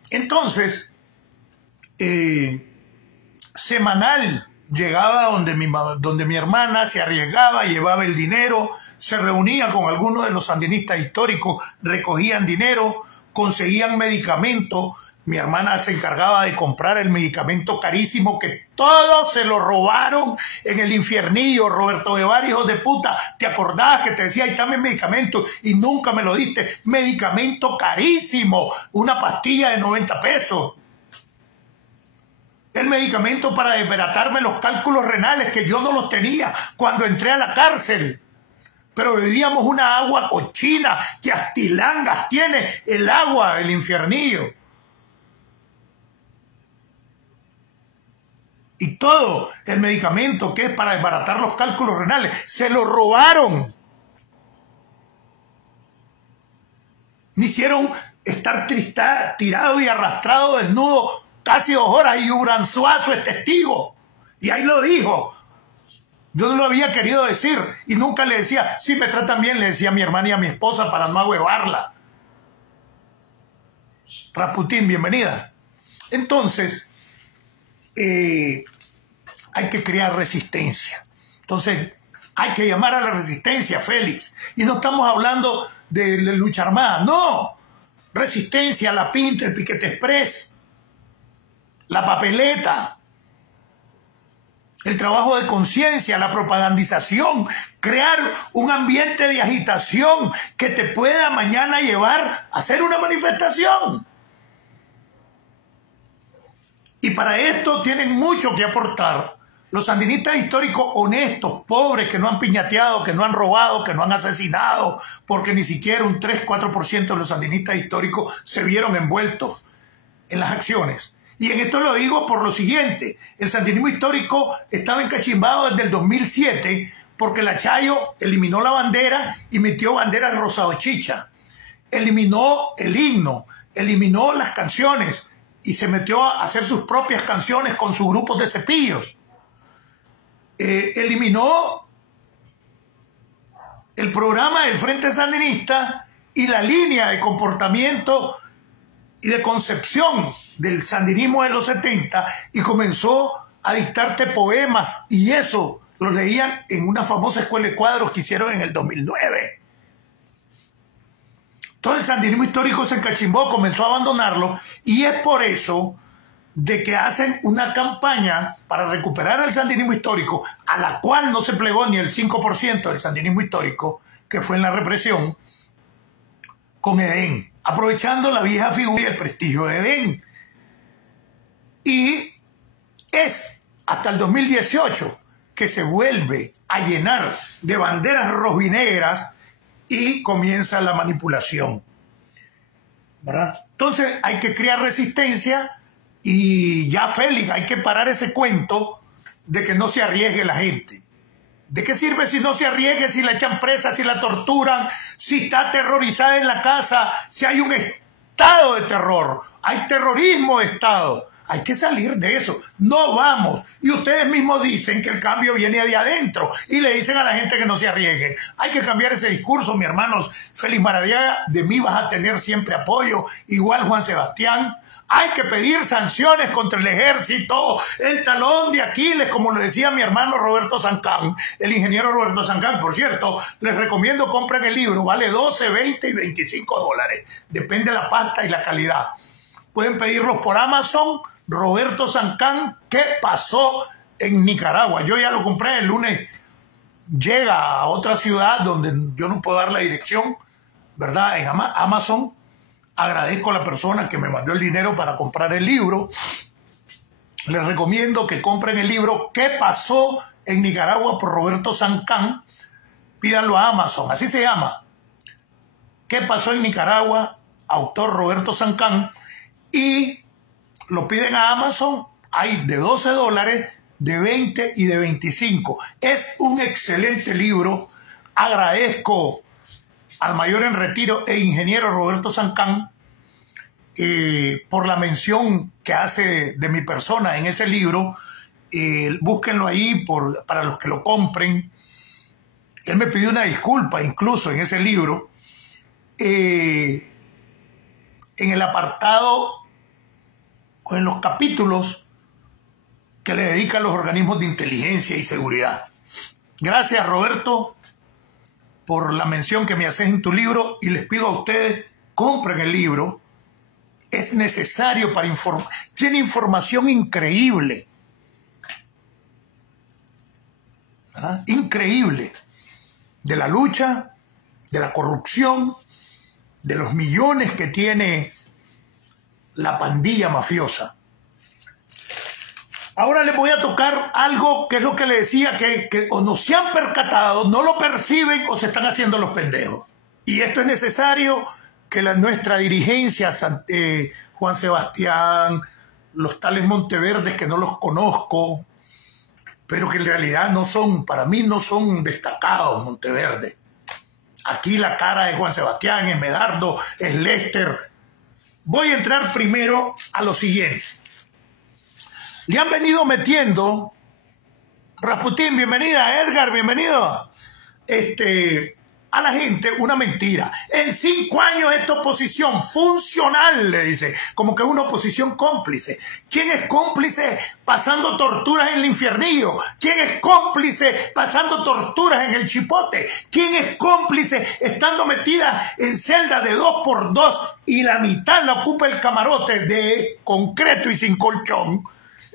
Entonces, semanal llegaba donde mi hermana se arriesgaba, llevaba el dinero, se reunía con algunos de los sandinistas históricos, recogían dinero, conseguían medicamentos. Mi hermana se encargaba de comprar el medicamento carísimo que todos se lo robaron en el infiernillo. Roberto Guevara, hijo de puta, ¿te acordás que te decía, ahí está mi medicamento y nunca me lo diste? Medicamento carísimo, una pastilla de 90 pesos. El medicamento para desbaratarme los cálculos renales, que yo no los tenía cuando entré a la cárcel. Pero bebíamos una agua cochina que astilangas tiene el agua del infiernillo. Y todo el medicamento que es para desbaratar los cálculos renales, se lo robaron. Me hicieron estar tirado y arrastrado desnudo casi 2 horas y Uranzuazo es testigo. Y ahí lo dijo. Yo no lo había querido decir y nunca le decía, sí, me tratan bien, le decía a mi hermana y a mi esposa para no ahuevarla. Rasputín, bienvenida. Entonces, hay que crear resistencia. Entonces, hay que llamar a la resistencia, Félix. Y no estamos hablando de lucha armada, no. Resistencia, la Pinta, el Piquete Express, la papeleta, el trabajo de conciencia, la propagandización, crear un ambiente de agitación que te pueda mañana llevar a hacer una manifestación. Y para esto tienen mucho que aportar Los sandinistas históricos honestos, pobres, que no han piñateado, que no han robado, que no han asesinado, porque ni siquiera un 3-4% de los sandinistas históricos se vieron envueltos en las acciones. Y en esto lo digo por lo siguiente: el sandinismo histórico estaba encachimbado desde el 2007 porque la Chayo eliminó la bandera y metió banderas rosado chicha, eliminó el himno, eliminó las canciones y se metió a hacer sus propias canciones con sus grupos de cepillos. Eliminó el programa del Frente Sandinista y la línea de comportamiento y de concepción del sandinismo de los 70 y comenzó a dictarte poemas, y eso los leían en una famosa escuela de cuadros que hicieron en el 2009. Todo el sandinismo histórico se encachimbó, comenzó a abandonarlo, y es por eso de que hacen una campaña para recuperar el sandinismo histórico, a la cual no se plegó ni el 5% del sandinismo histórico, que fue en la represión, con Edén, aprovechando la vieja figura y el prestigio de Edén. Y es hasta el 2018 que se vuelve a llenar de banderas rojinegras y comienza la manipulación, ¿verdad? Entonces hay que crear resistencia. Y ya, Félix, hay que parar ese cuento de que no se arriesgue la gente. ¿De qué sirve si no se arriesgue, si la echan presa, si la torturan, si está aterrorizada en la casa, si hay un estado de terror, hay terrorismo de estado? Hay que salir de eso. No vamos. Y ustedes mismos dicen que el cambio viene de adentro y le dicen a la gente que no se arriesgue. Hay que cambiar ese discurso, mi hermanos. Félix Maradiaga, de mí vas a tener siempre apoyo. Igual Juan Sebastián. Hay que pedir sanciones contra el ejército, el talón de Aquiles, como lo decía mi hermano Roberto Sancán, el ingeniero Roberto Sancán. Por cierto, les recomiendo compren el libro, vale 12, 20 y 25 dólares. Depende de la pasta y la calidad. Pueden pedirlos por Amazon. Roberto Sancán, ¿qué pasó en Nicaragua? Yo ya lo compré, el lunes llega a otra ciudad donde yo no puedo dar la dirección, ¿verdad? En Amazon. Agradezco a la persona que me mandó el dinero para comprar el libro. Les recomiendo que compren el libro ¿Qué pasó en Nicaragua? Por Roberto Sancán. Pídanlo a Amazon, así se llama. ¿Qué pasó en Nicaragua? Autor Roberto Sancán. Y lo piden a Amazon. Hay de 12 dólares, de 20 y de 25. Es un excelente libro. Agradezco al mayor en retiro e ingeniero Roberto Sancán por la mención que hace de mi persona en ese libro. Búsquenlo ahí para los que lo compren. Él me pidió una disculpa incluso en ese libro. En el apartado o en los capítulos que le dedican los organismos de inteligencia y seguridad. Gracias, Roberto, por la mención que me haces en tu libro, y les pido a ustedes, compren el libro. Es necesario para informar. Tiene información increíble. ¿Verdad? Increíble. De la lucha, de la corrupción, de los millones que tiene la pandilla mafiosa. Ahora les voy a tocar algo que es lo que le decía, que o no se han percatado, no lo perciben o se están haciendo los pendejos. Y esto es necesario que nuestra dirigencia, Juan Sebastián, los tales Monteverdes que no los conozco, pero que en realidad no son, para mí no son destacados Monteverde. Aquí la cara es Juan Sebastián, es Medardo, es Lester. Voy a entrar primero a lo siguiente. Le han venido metiendo, Rasputín, bienvenida, Edgar, bienvenido, a la gente una mentira. En 5 años esta oposición funcional, le dice, como que una oposición cómplice. ¿Quién es cómplice pasando torturas en el infiernillo? ¿Quién es cómplice pasando torturas en el chipote? ¿Quién es cómplice estando metida en celda de 2x2 y la mitad la ocupa el camarote de concreto y sin colchón?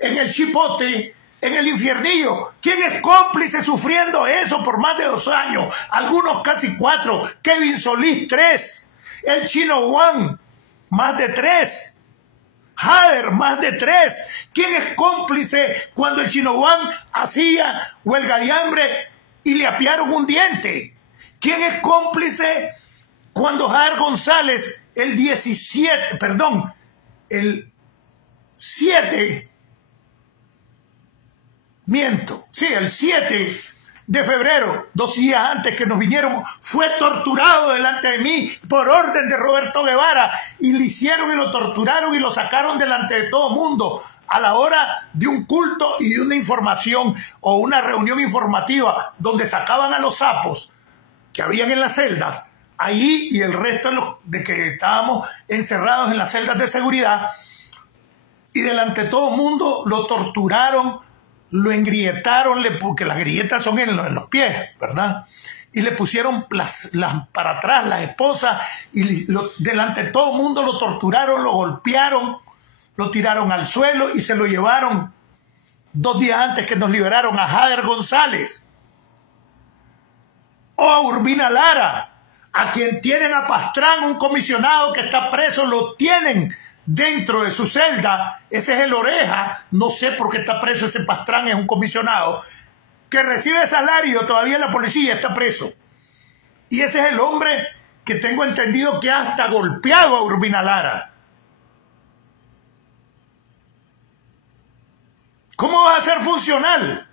En el chipote, en el infiernillo. ¿Quién es cómplice sufriendo eso por más de 2 años? Algunos casi 4. Kevin Solís, 3. El Chino Juan, más de 3. Hader, más de 3. ¿Quién es cómplice cuando el Chino Juan hacía huelga de hambre y le apiaron un diente? ¿Quién es cómplice cuando Hader González el 7 de febrero, 2 días antes que nos vinieron, fue torturado delante de mí por orden de Roberto Guevara, y le hicieron y lo torturaron y lo sacaron delante de todo mundo a la hora de un culto y de una información o una reunión informativa donde sacaban a los sapos que habían en las celdas, ahí, y el resto de que estábamos encerrados en las celdas de seguridad, y delante de todo mundo lo torturaron, lo engrietaron, porque las grietas son en los pies, ¿verdad? Y le pusieron para atrás las esposas, y delante de todo mundo lo torturaron, lo golpearon, lo tiraron al suelo y se lo llevaron 2 días antes que nos liberaron a Hader González. O a Urbina Lara, a quien tienen a Pastrán, un comisionado que está preso, lo tienen dentro de su celda. Ese es el Oreja, no sé por qué está preso ese Pastrán, es un comisionado que recibe salario, todavía la policía está preso. Y ese es el hombre que tengo entendido que ha hasta golpeado a Urbina Lara. ¿Cómo va a ser funcional?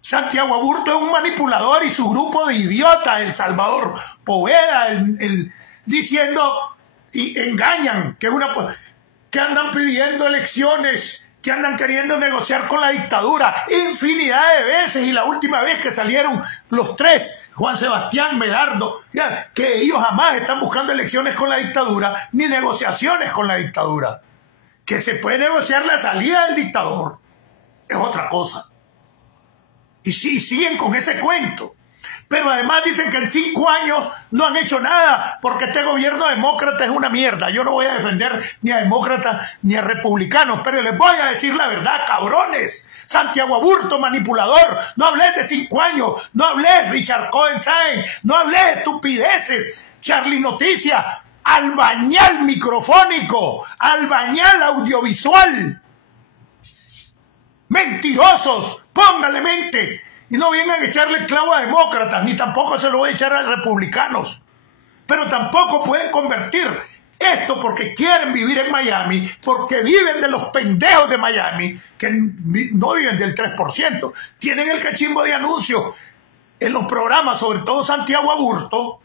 Santiago Aburto es un manipulador y su grupo de idiotas, El Salvador Poveda, diciendo y engañan que andan pidiendo elecciones, que andan queriendo negociar con la dictadura infinidad de veces, y la última vez que salieron los 3, Juan Sebastián, Medardo, que ellos jamás están buscando elecciones con la dictadura ni negociaciones con la dictadura. Que se puede negociar la salida del dictador es otra cosa. Y sí, siguen con ese cuento. Pero además dicen que en 5 años no han hecho nada porque este gobierno demócrata es una mierda. Yo no voy a defender ni a demócratas ni a republicanos, pero les voy a decir la verdad, cabrones. Santiago Aburto, manipulador, no hables de 5 años, no hables Richard Cohen Sáenz, no hables de estupideces, Charlie Noticias, albañal microfónico, albañal audiovisual. Mentirosos, póngale mente. Y no vengan a echarle clavo a demócratas, ni tampoco se lo voy a echar a republicanos. Pero tampoco pueden convertir esto porque quieren vivir en Miami, porque viven de los pendejos de Miami, que no viven del 3%. Tienen el cachimbo de anuncios en los programas, sobre todo Santiago Aburto.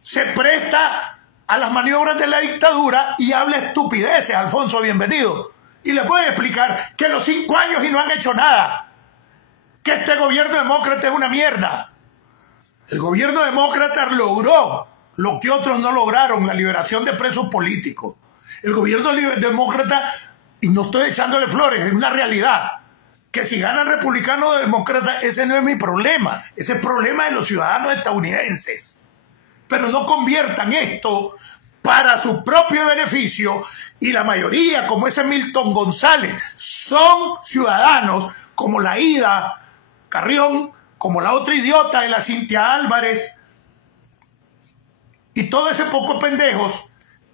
Se presta a las maniobras de la dictadura y habla estupideces. Alfonso, bienvenido. Y les voy a explicar que los 5 años y no han hecho nada. Que este gobierno demócrata es una mierda. El gobierno demócrata logró lo que otros no lograron, la liberación de presos políticos. El gobierno demócrata, y no estoy echándole flores, es una realidad. Que si gana el republicano o demócrata, ese no es mi problema. Ese es el problema de los ciudadanos estadounidenses. Pero no conviertan esto para su propio beneficio, y la mayoría, como ese Milton González, son ciudadanos como la Ida Carrión, como la otra idiota de la Cintia Álvarez, y todo ese poco pendejos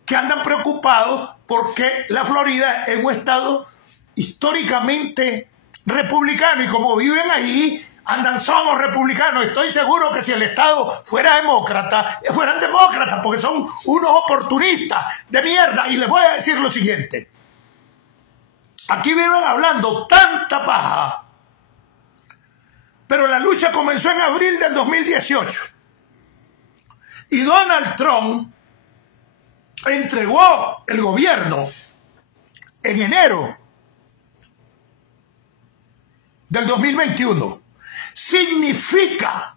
que andan preocupados porque la Florida es un estado históricamente republicano, y como viven ahí, andan, somos republicanos. Estoy seguro que si el Estado fuera demócrata, fueran demócratas, porque son unos oportunistas de mierda. Y les voy a decir lo siguiente. Aquí viven hablando tanta paja, pero la lucha comenzó en abril del 2018. Y Donald Trump entregó el gobierno en enero del 2021. Significa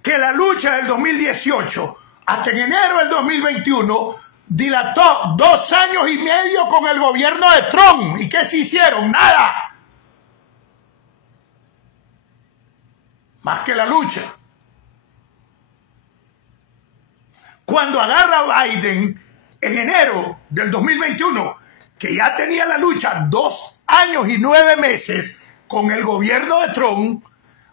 que la lucha del 2018 hasta en enero del 2021 dilató 2 años y medio con el gobierno de Trump. ¿Y qué se hicieron? Nada. Más que la lucha. Cuando agarra a Biden en enero del 2021, que ya tenía la lucha 2 años y 9 meses con el gobierno de Trump,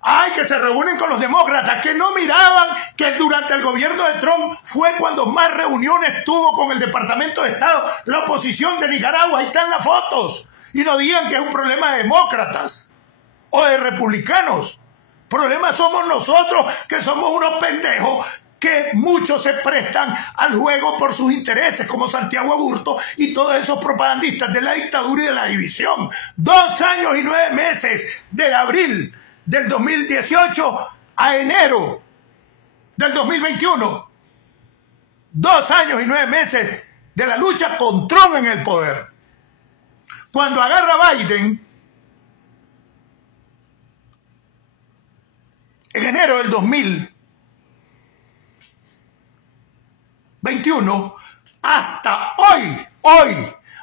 Ay, que se reúnen con los demócratas, que no miraban que durante el gobierno de Trump fue cuando más reuniones tuvo con el Departamento de Estado la oposición de Nicaragua. Ahí están las fotos. Y no digan que es un problema de demócratas o de republicanos. Problema somos nosotros, que somos unos pendejos, que muchos se prestan al juego por sus intereses, como Santiago Aburto y todos esos propagandistas de la dictadura y de la división. 2 años y 9 meses, de abril del 2018 a enero del 2021. 2 años y 9 meses de la lucha con Trump en el poder. Cuando agarra a Biden, en enero del 2021, hasta hoy,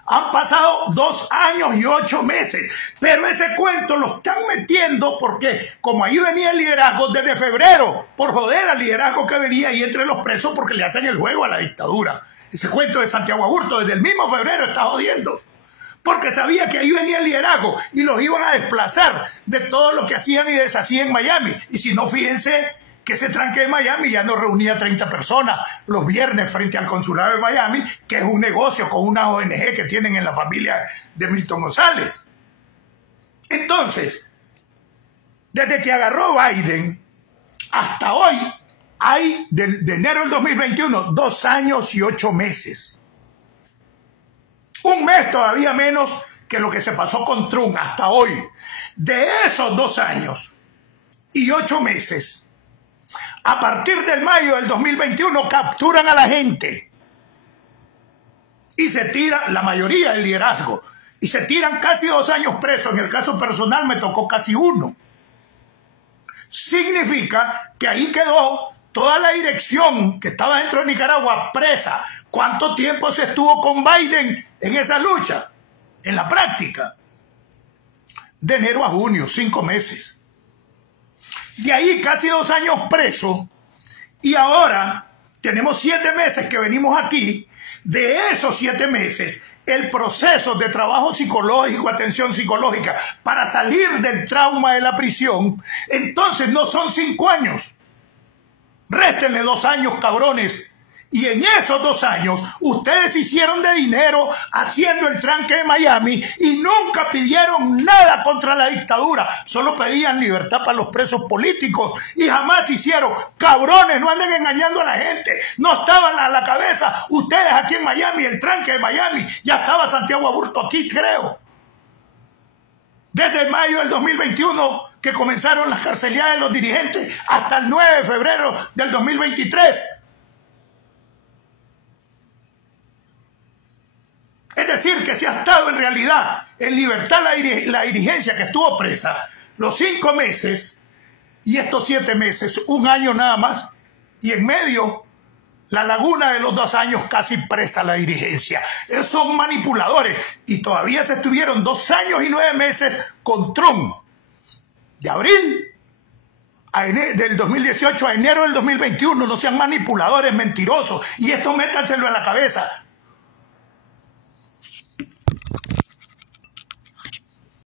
han pasado 2 años y 8 meses. Pero ese cuento lo están metiendo porque como ahí venía el liderazgo desde febrero, por joder al liderazgo que venía ahí entre los presos porque le hacen el juego a la dictadura. Ese cuento de Santiago Aburto desde el mismo febrero está jodiendo. Porque sabía que ahí venía el liderazgo y los iban a desplazar de todo lo que hacían y deshacían en Miami. Y si no, fíjense que ese tranque de Miami ya no reunía 30 personas los viernes frente al consulado de Miami, que es un negocio con una ONG que tienen en la familia de Milton González. Entonces, desde que agarró Biden hasta hoy, hay de enero del 2021, 2 años y 8 meses. Un mes todavía menos que lo que se pasó con Trump hasta hoy. De esos 2 años y 8 meses, a partir del mayo del 2021 capturan a la gente y se tira la mayoría del liderazgo y se tiran casi 2 años presos. En el caso personal me tocó casi 1. Significa que ahí quedó toda la dirección que estaba dentro de Nicaragua presa. ¿Cuánto tiempo se estuvo con Biden en esa lucha? En la práctica, de enero a junio, 5 meses. De ahí casi 2 años preso. Y ahora tenemos 7 meses que venimos aquí. De esos 7 meses, el proceso de trabajo psicológico, atención psicológica, para salir del trauma de la prisión, entonces no son 5 años. Réstenle 2 años, cabrones. Y en esos 2 años, ustedes hicieron de dinero haciendo el tranque de Miami y nunca pidieron nada contra la dictadura. Solo pedían libertad para los presos políticos y jamás hicieron. Cabrones, no anden engañando a la gente. No estaban a la cabeza ustedes aquí en Miami, el tranque de Miami. Ya estaba Santiago Aburto aquí, creo. Desde mayo del 2021, que comenzaron las carceladas de los dirigentes, hasta el 9 de febrero del 2023. Es decir, que se ha estado en realidad en libertad la dirigencia que estuvo presa los 5 meses y estos 7 meses, 1 año nada más, y en medio la laguna de los 2 años casi presa la dirigencia. Esos son manipuladores y todavía se estuvieron 2 años y 9 meses con Trump. De abril del 2018 a enero del 2021, no sean manipuladores, mentirosos. Y esto métanselo en la cabeza.